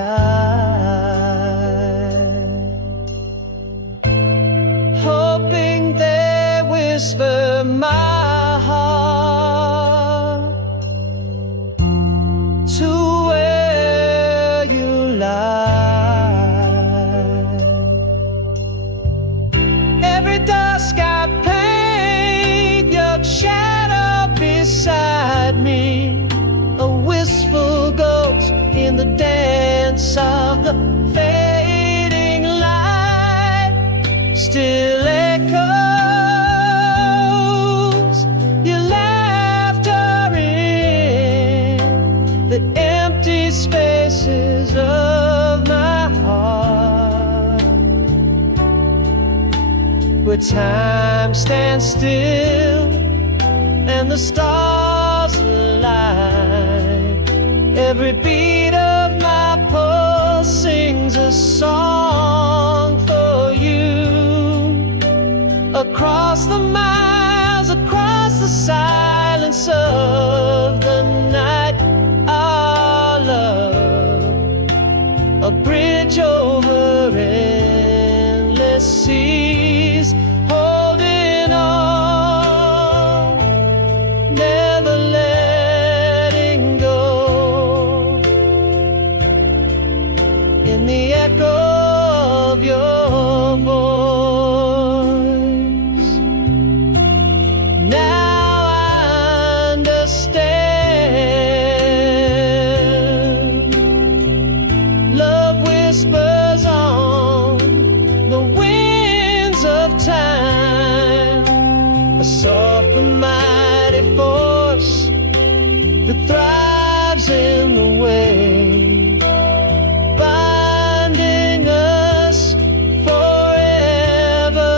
hoping they whisper my heart to where you lie. Every dusk I paint your shadow beside me, a wistful ghost in the dance of the fading light. Still echoes your laughter in the empty spaces of my heart, where time stands still and the stars align. Every beat of my pulse sings a song for you. Across the miles, across the silence of the night, our love, a bridge over endless seas, holding on, never letting go, in the echo of your voice. Now I understand. Love whispers on the winds of time, a soft and mighty force that thrives in the wave, binding us forever,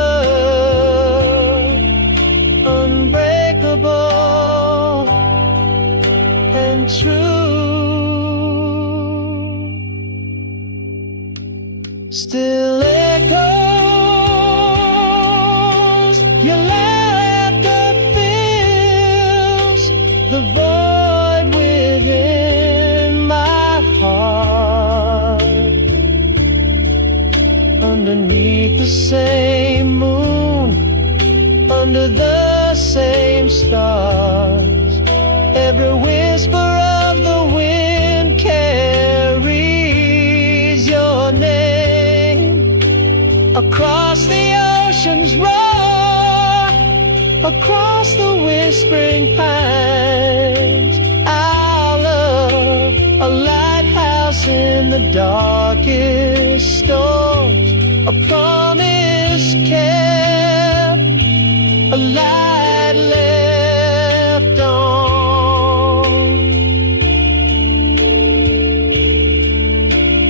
unbreakable and true. Still echoes your laughter fills the void within my heart. Underneath the same moon, under the same stars, every whisper of the wind carries your name. Across the ocean's roar, across the whispering pines, our love, a lighthouse in the darkest storms, a promise kept, a light left on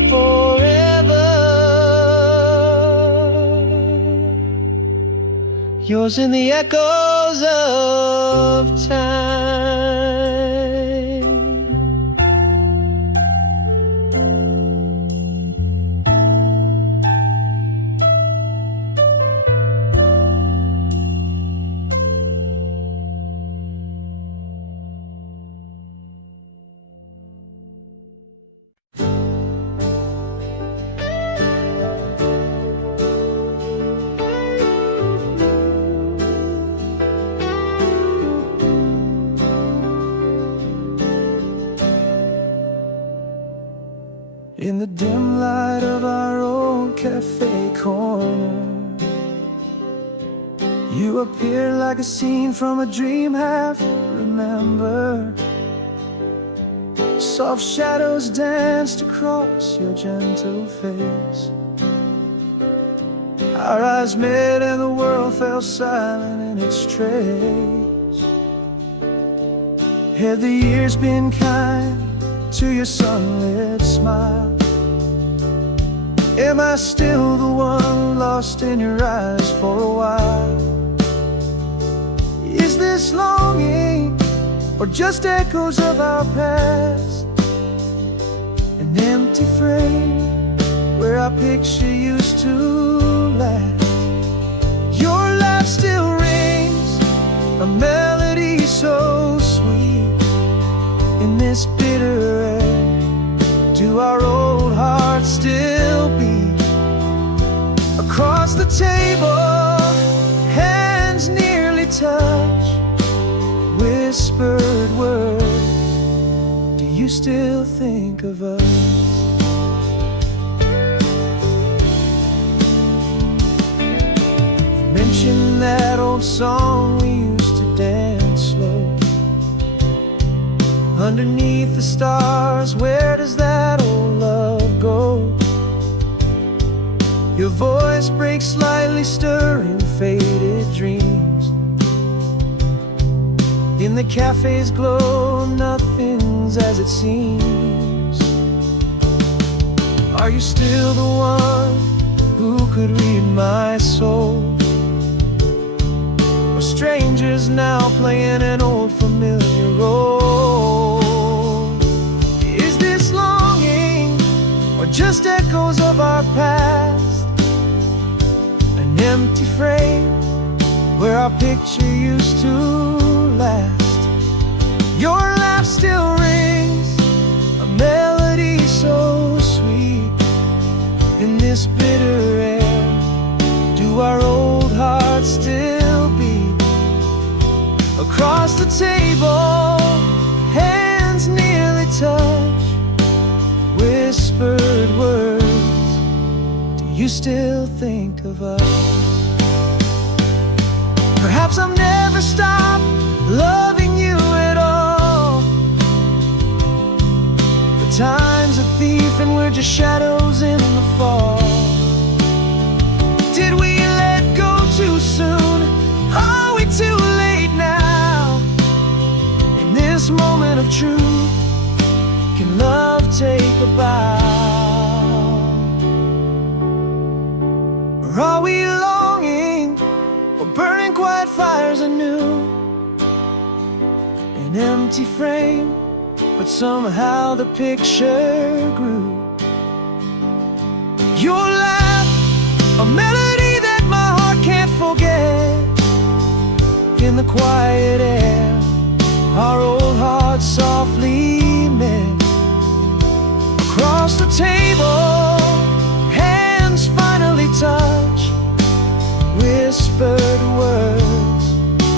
forever. Yours in the echoes of time. In the dim light of our old cafe corner, you appear like a scene from a dream half remembered. Soft shadows danced across your gentle face. Our eyes met and the world fell silent in its trace. Had the years been kind to your sunlit smile? Am I still the one lost in your eyes for a while? Is this longing or just echoes of our past? An empty frame where our picture used to last. Your laugh still rings, a melody so sweet. In this bitter air, do our old hearts still beat? Across the table, hands nearly touch, whispered words. Do you still think of us? Mention that old song we used to dance slow underneath the stars. Where does that old love go? Your voice breaks slightly, stirring faded dreams. In the cafe's glow, nothing's as it seems. Are you still the one who could read my soul? Or strangers now playing an old familiar role? Is this longing or just echoes of our past? An empty frame where our picture used to last. Your laugh still rings, a melody so sweet. In this bitter air, do our old hearts still beat? Across the table, hands nearly touch, whispered words. Do you still think of us? Perhaps I'll never stop loving you at all, but time's a thief and we're just shadows in the fall. Did we let go too soon? Are we too late now? In this moment of truth, can love take a bow? Or are we longing or burning quiet fires anew? An empty frame, but somehow the picture grew. Your laugh, a melody that my heart can't forget. In the quiet air, our old hearts softly met. Across the table, hands finally touch, whispered words.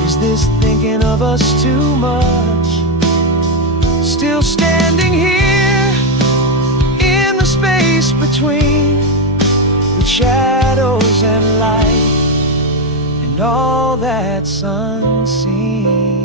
Is this thinking of us too much? Still standing here in the space between, with shadows and light and all that's unseen.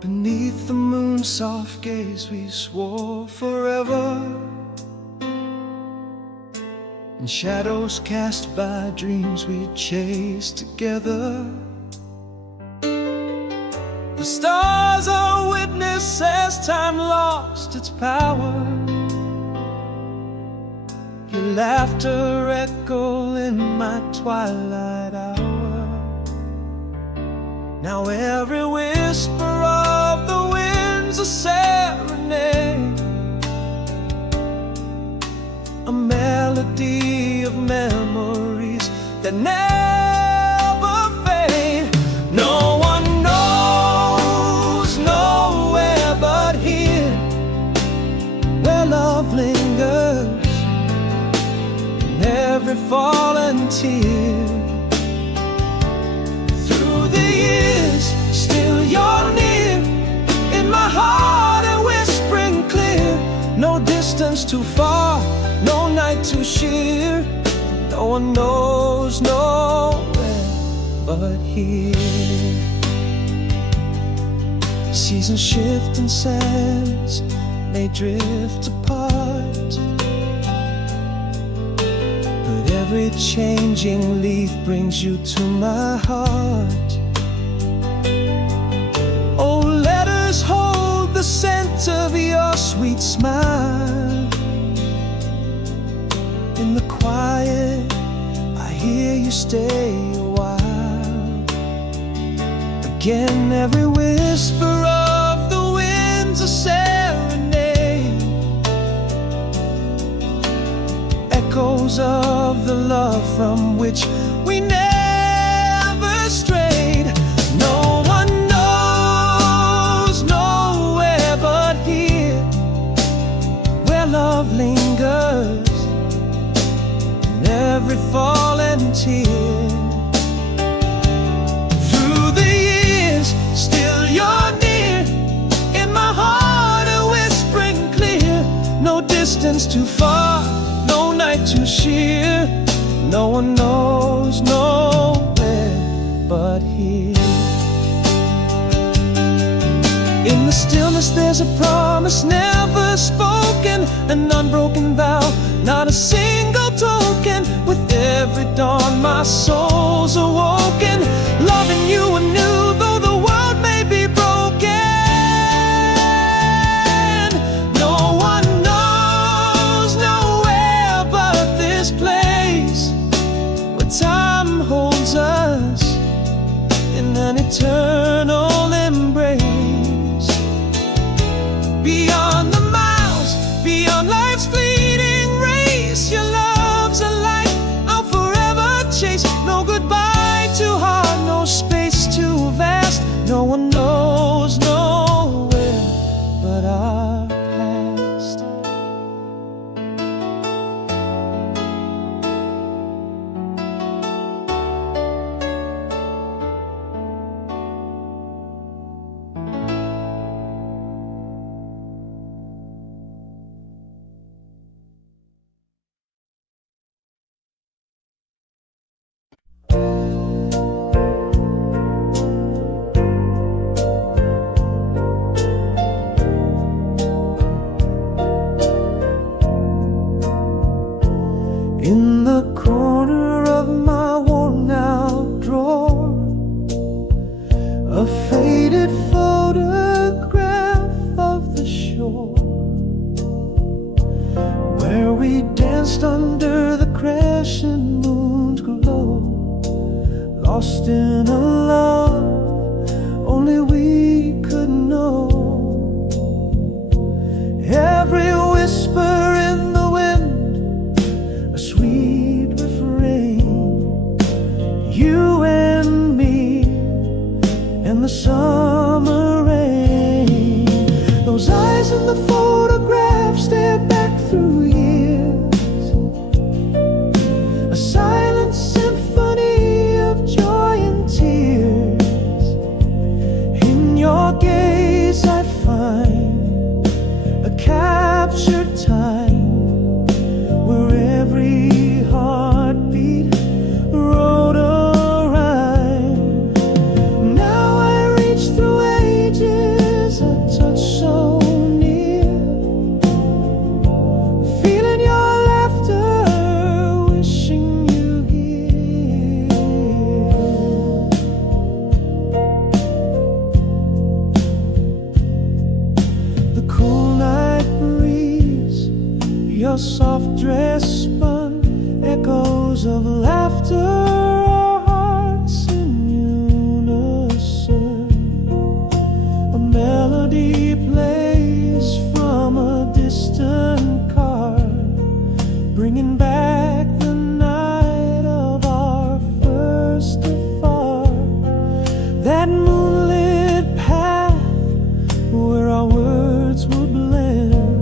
Beneath the moon's soft gaze we swore forever, and shadows cast by dreams we chased together. The stars are witness as time lost its power. Your laughter echo in my twilight hour. Now every whisper of the wind's a serenade, a melody of memories that never fade. No one knows nowhere but here, where love lingers in every fallen tear. Through the distance too far, no night too sheer. No one knows nowhere but here. Seasons shift and sands may drift apart, but every changing leaf brings you to my heart. Oh, let us hold the scent of your sweet smile. In the quiet, I hear you stay a while. Again, every whisper of the wind's a serenade, echoes of the love from which we never strayed. No one knows nowhere but here, where love lingers in every fallen tear. Through the years, still you're near, in my heart a whispering clear. No distance too far, no night too sheer. No one knows nowhere but here. In the stillness there's a promise never spoken, an unbroken vow, not a single token. With every dawn my soul's awoken, loving you anew though the world may be broken. No one knows nowhere but this place, where time holds us in an eternal embrace. Beyond the miles, beyond life's fleeting race, your love's a light I'll forever chase. No goodbye too hard, no space too vast. No one knows nowhere but our past. In the corner of my worn-out drawer, a faded photograph of the shore, where we danced under the crescent moon's glow, lost in a love only we could know. Every whisper in the wind, a sweet refrain, you and me and the summer rain. Those eyes in the photograph stare back through years, a silent symphony of joy and tears. In your gaze I find a captured time, where every heartbeat wrote a rhyme. Now I reach through ages, a touch so near, feeling your laughter, wishing you here. The cool night breeze, your soft dress spun echoes of laughter, our hearts in unison. A melody plays from a distant car, bringing back the night of our first afar. That moonlit path where our words would blend.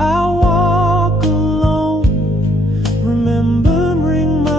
I walk alone, remembering my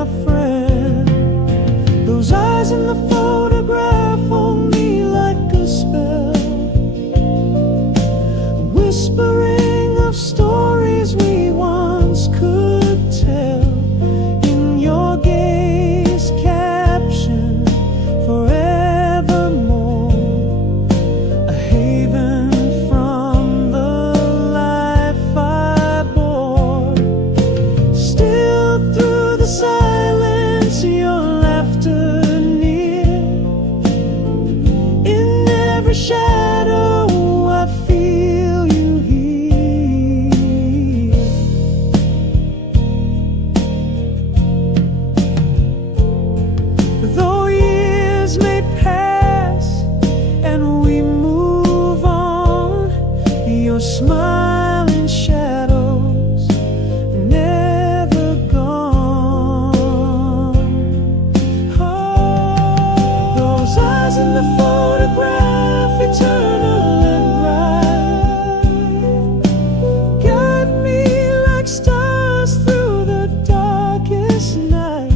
every shadow I feel you here. Though years may pass and we move on, your smiling shadows never gone. Oh, those eyes in the photograph, eternal and bright, guide me like stars through the darkest night.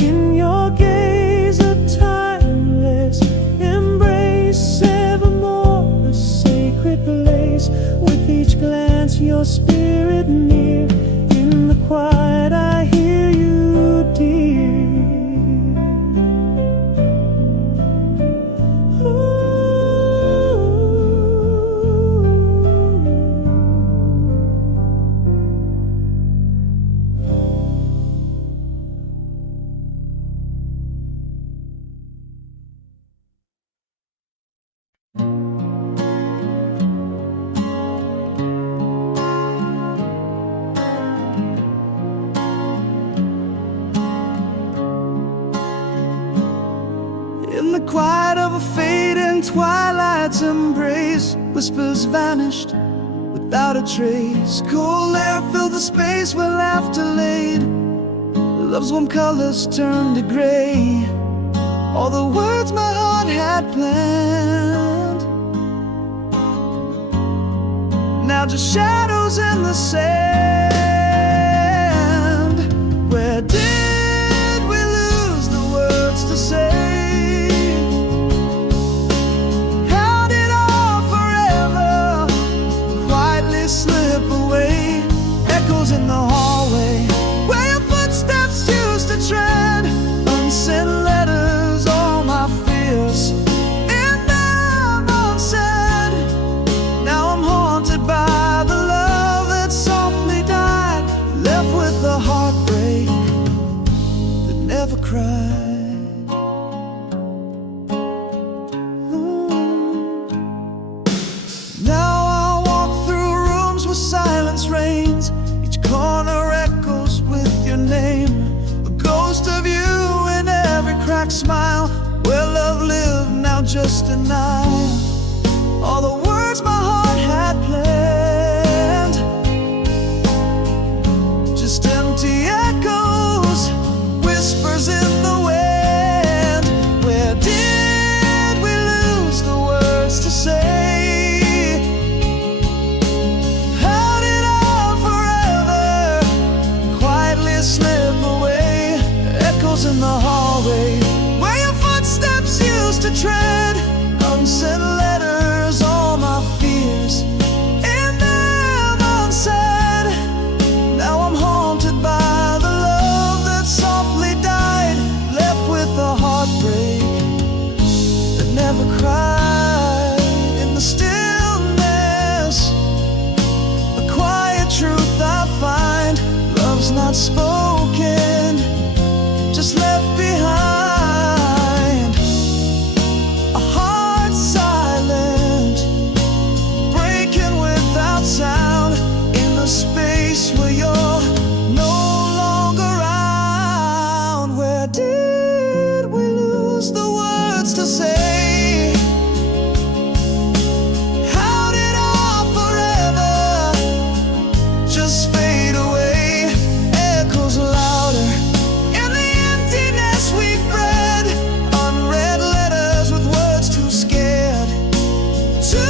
In your gaze a timeless embrace, evermore a sacred place. With each glance your spirit near, in the quiet I hear you, dear. In the quiet of a fading twilight's embrace, whispers vanished without a trace. Cold air filled the space where laughter laid. Love's warm colors turned to gray. All the words my heart had planned, now just shadows in the sand. Where did we lose the words to say? In the hallway where your footsteps used to tread, unsent letters, all my fears in them unsaid. Now I'm haunted by the love that softly died, left with a heartbreak that never cried. Now I walk through rooms where silence reigns, corner echoes with your name, a ghost of you in every cracked smile. Where love lived, now just denial. All the words my heart had planned, just empty echoes, whispers in the wind. Where did we lose the words to say? In the hallway where your footsteps used to tread, unsent letters, all my fears in them unsaid. Now I'm haunted by the love that softly died, left with a heartbreak that never cried. In the stillness, a quiet truth I find. Love's not spoken, just left behind. A heart silent, breaking without sound, in a space where you're no longer around. Where did we lose the words to say? How did our forever just fade away? Echoes louder in the emptiness we bred, unread letters with words too scared to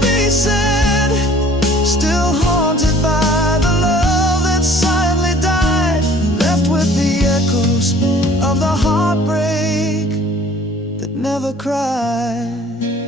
be said. Still haunted by the love that silently died, left with the echoes of the heartbreak that never cried.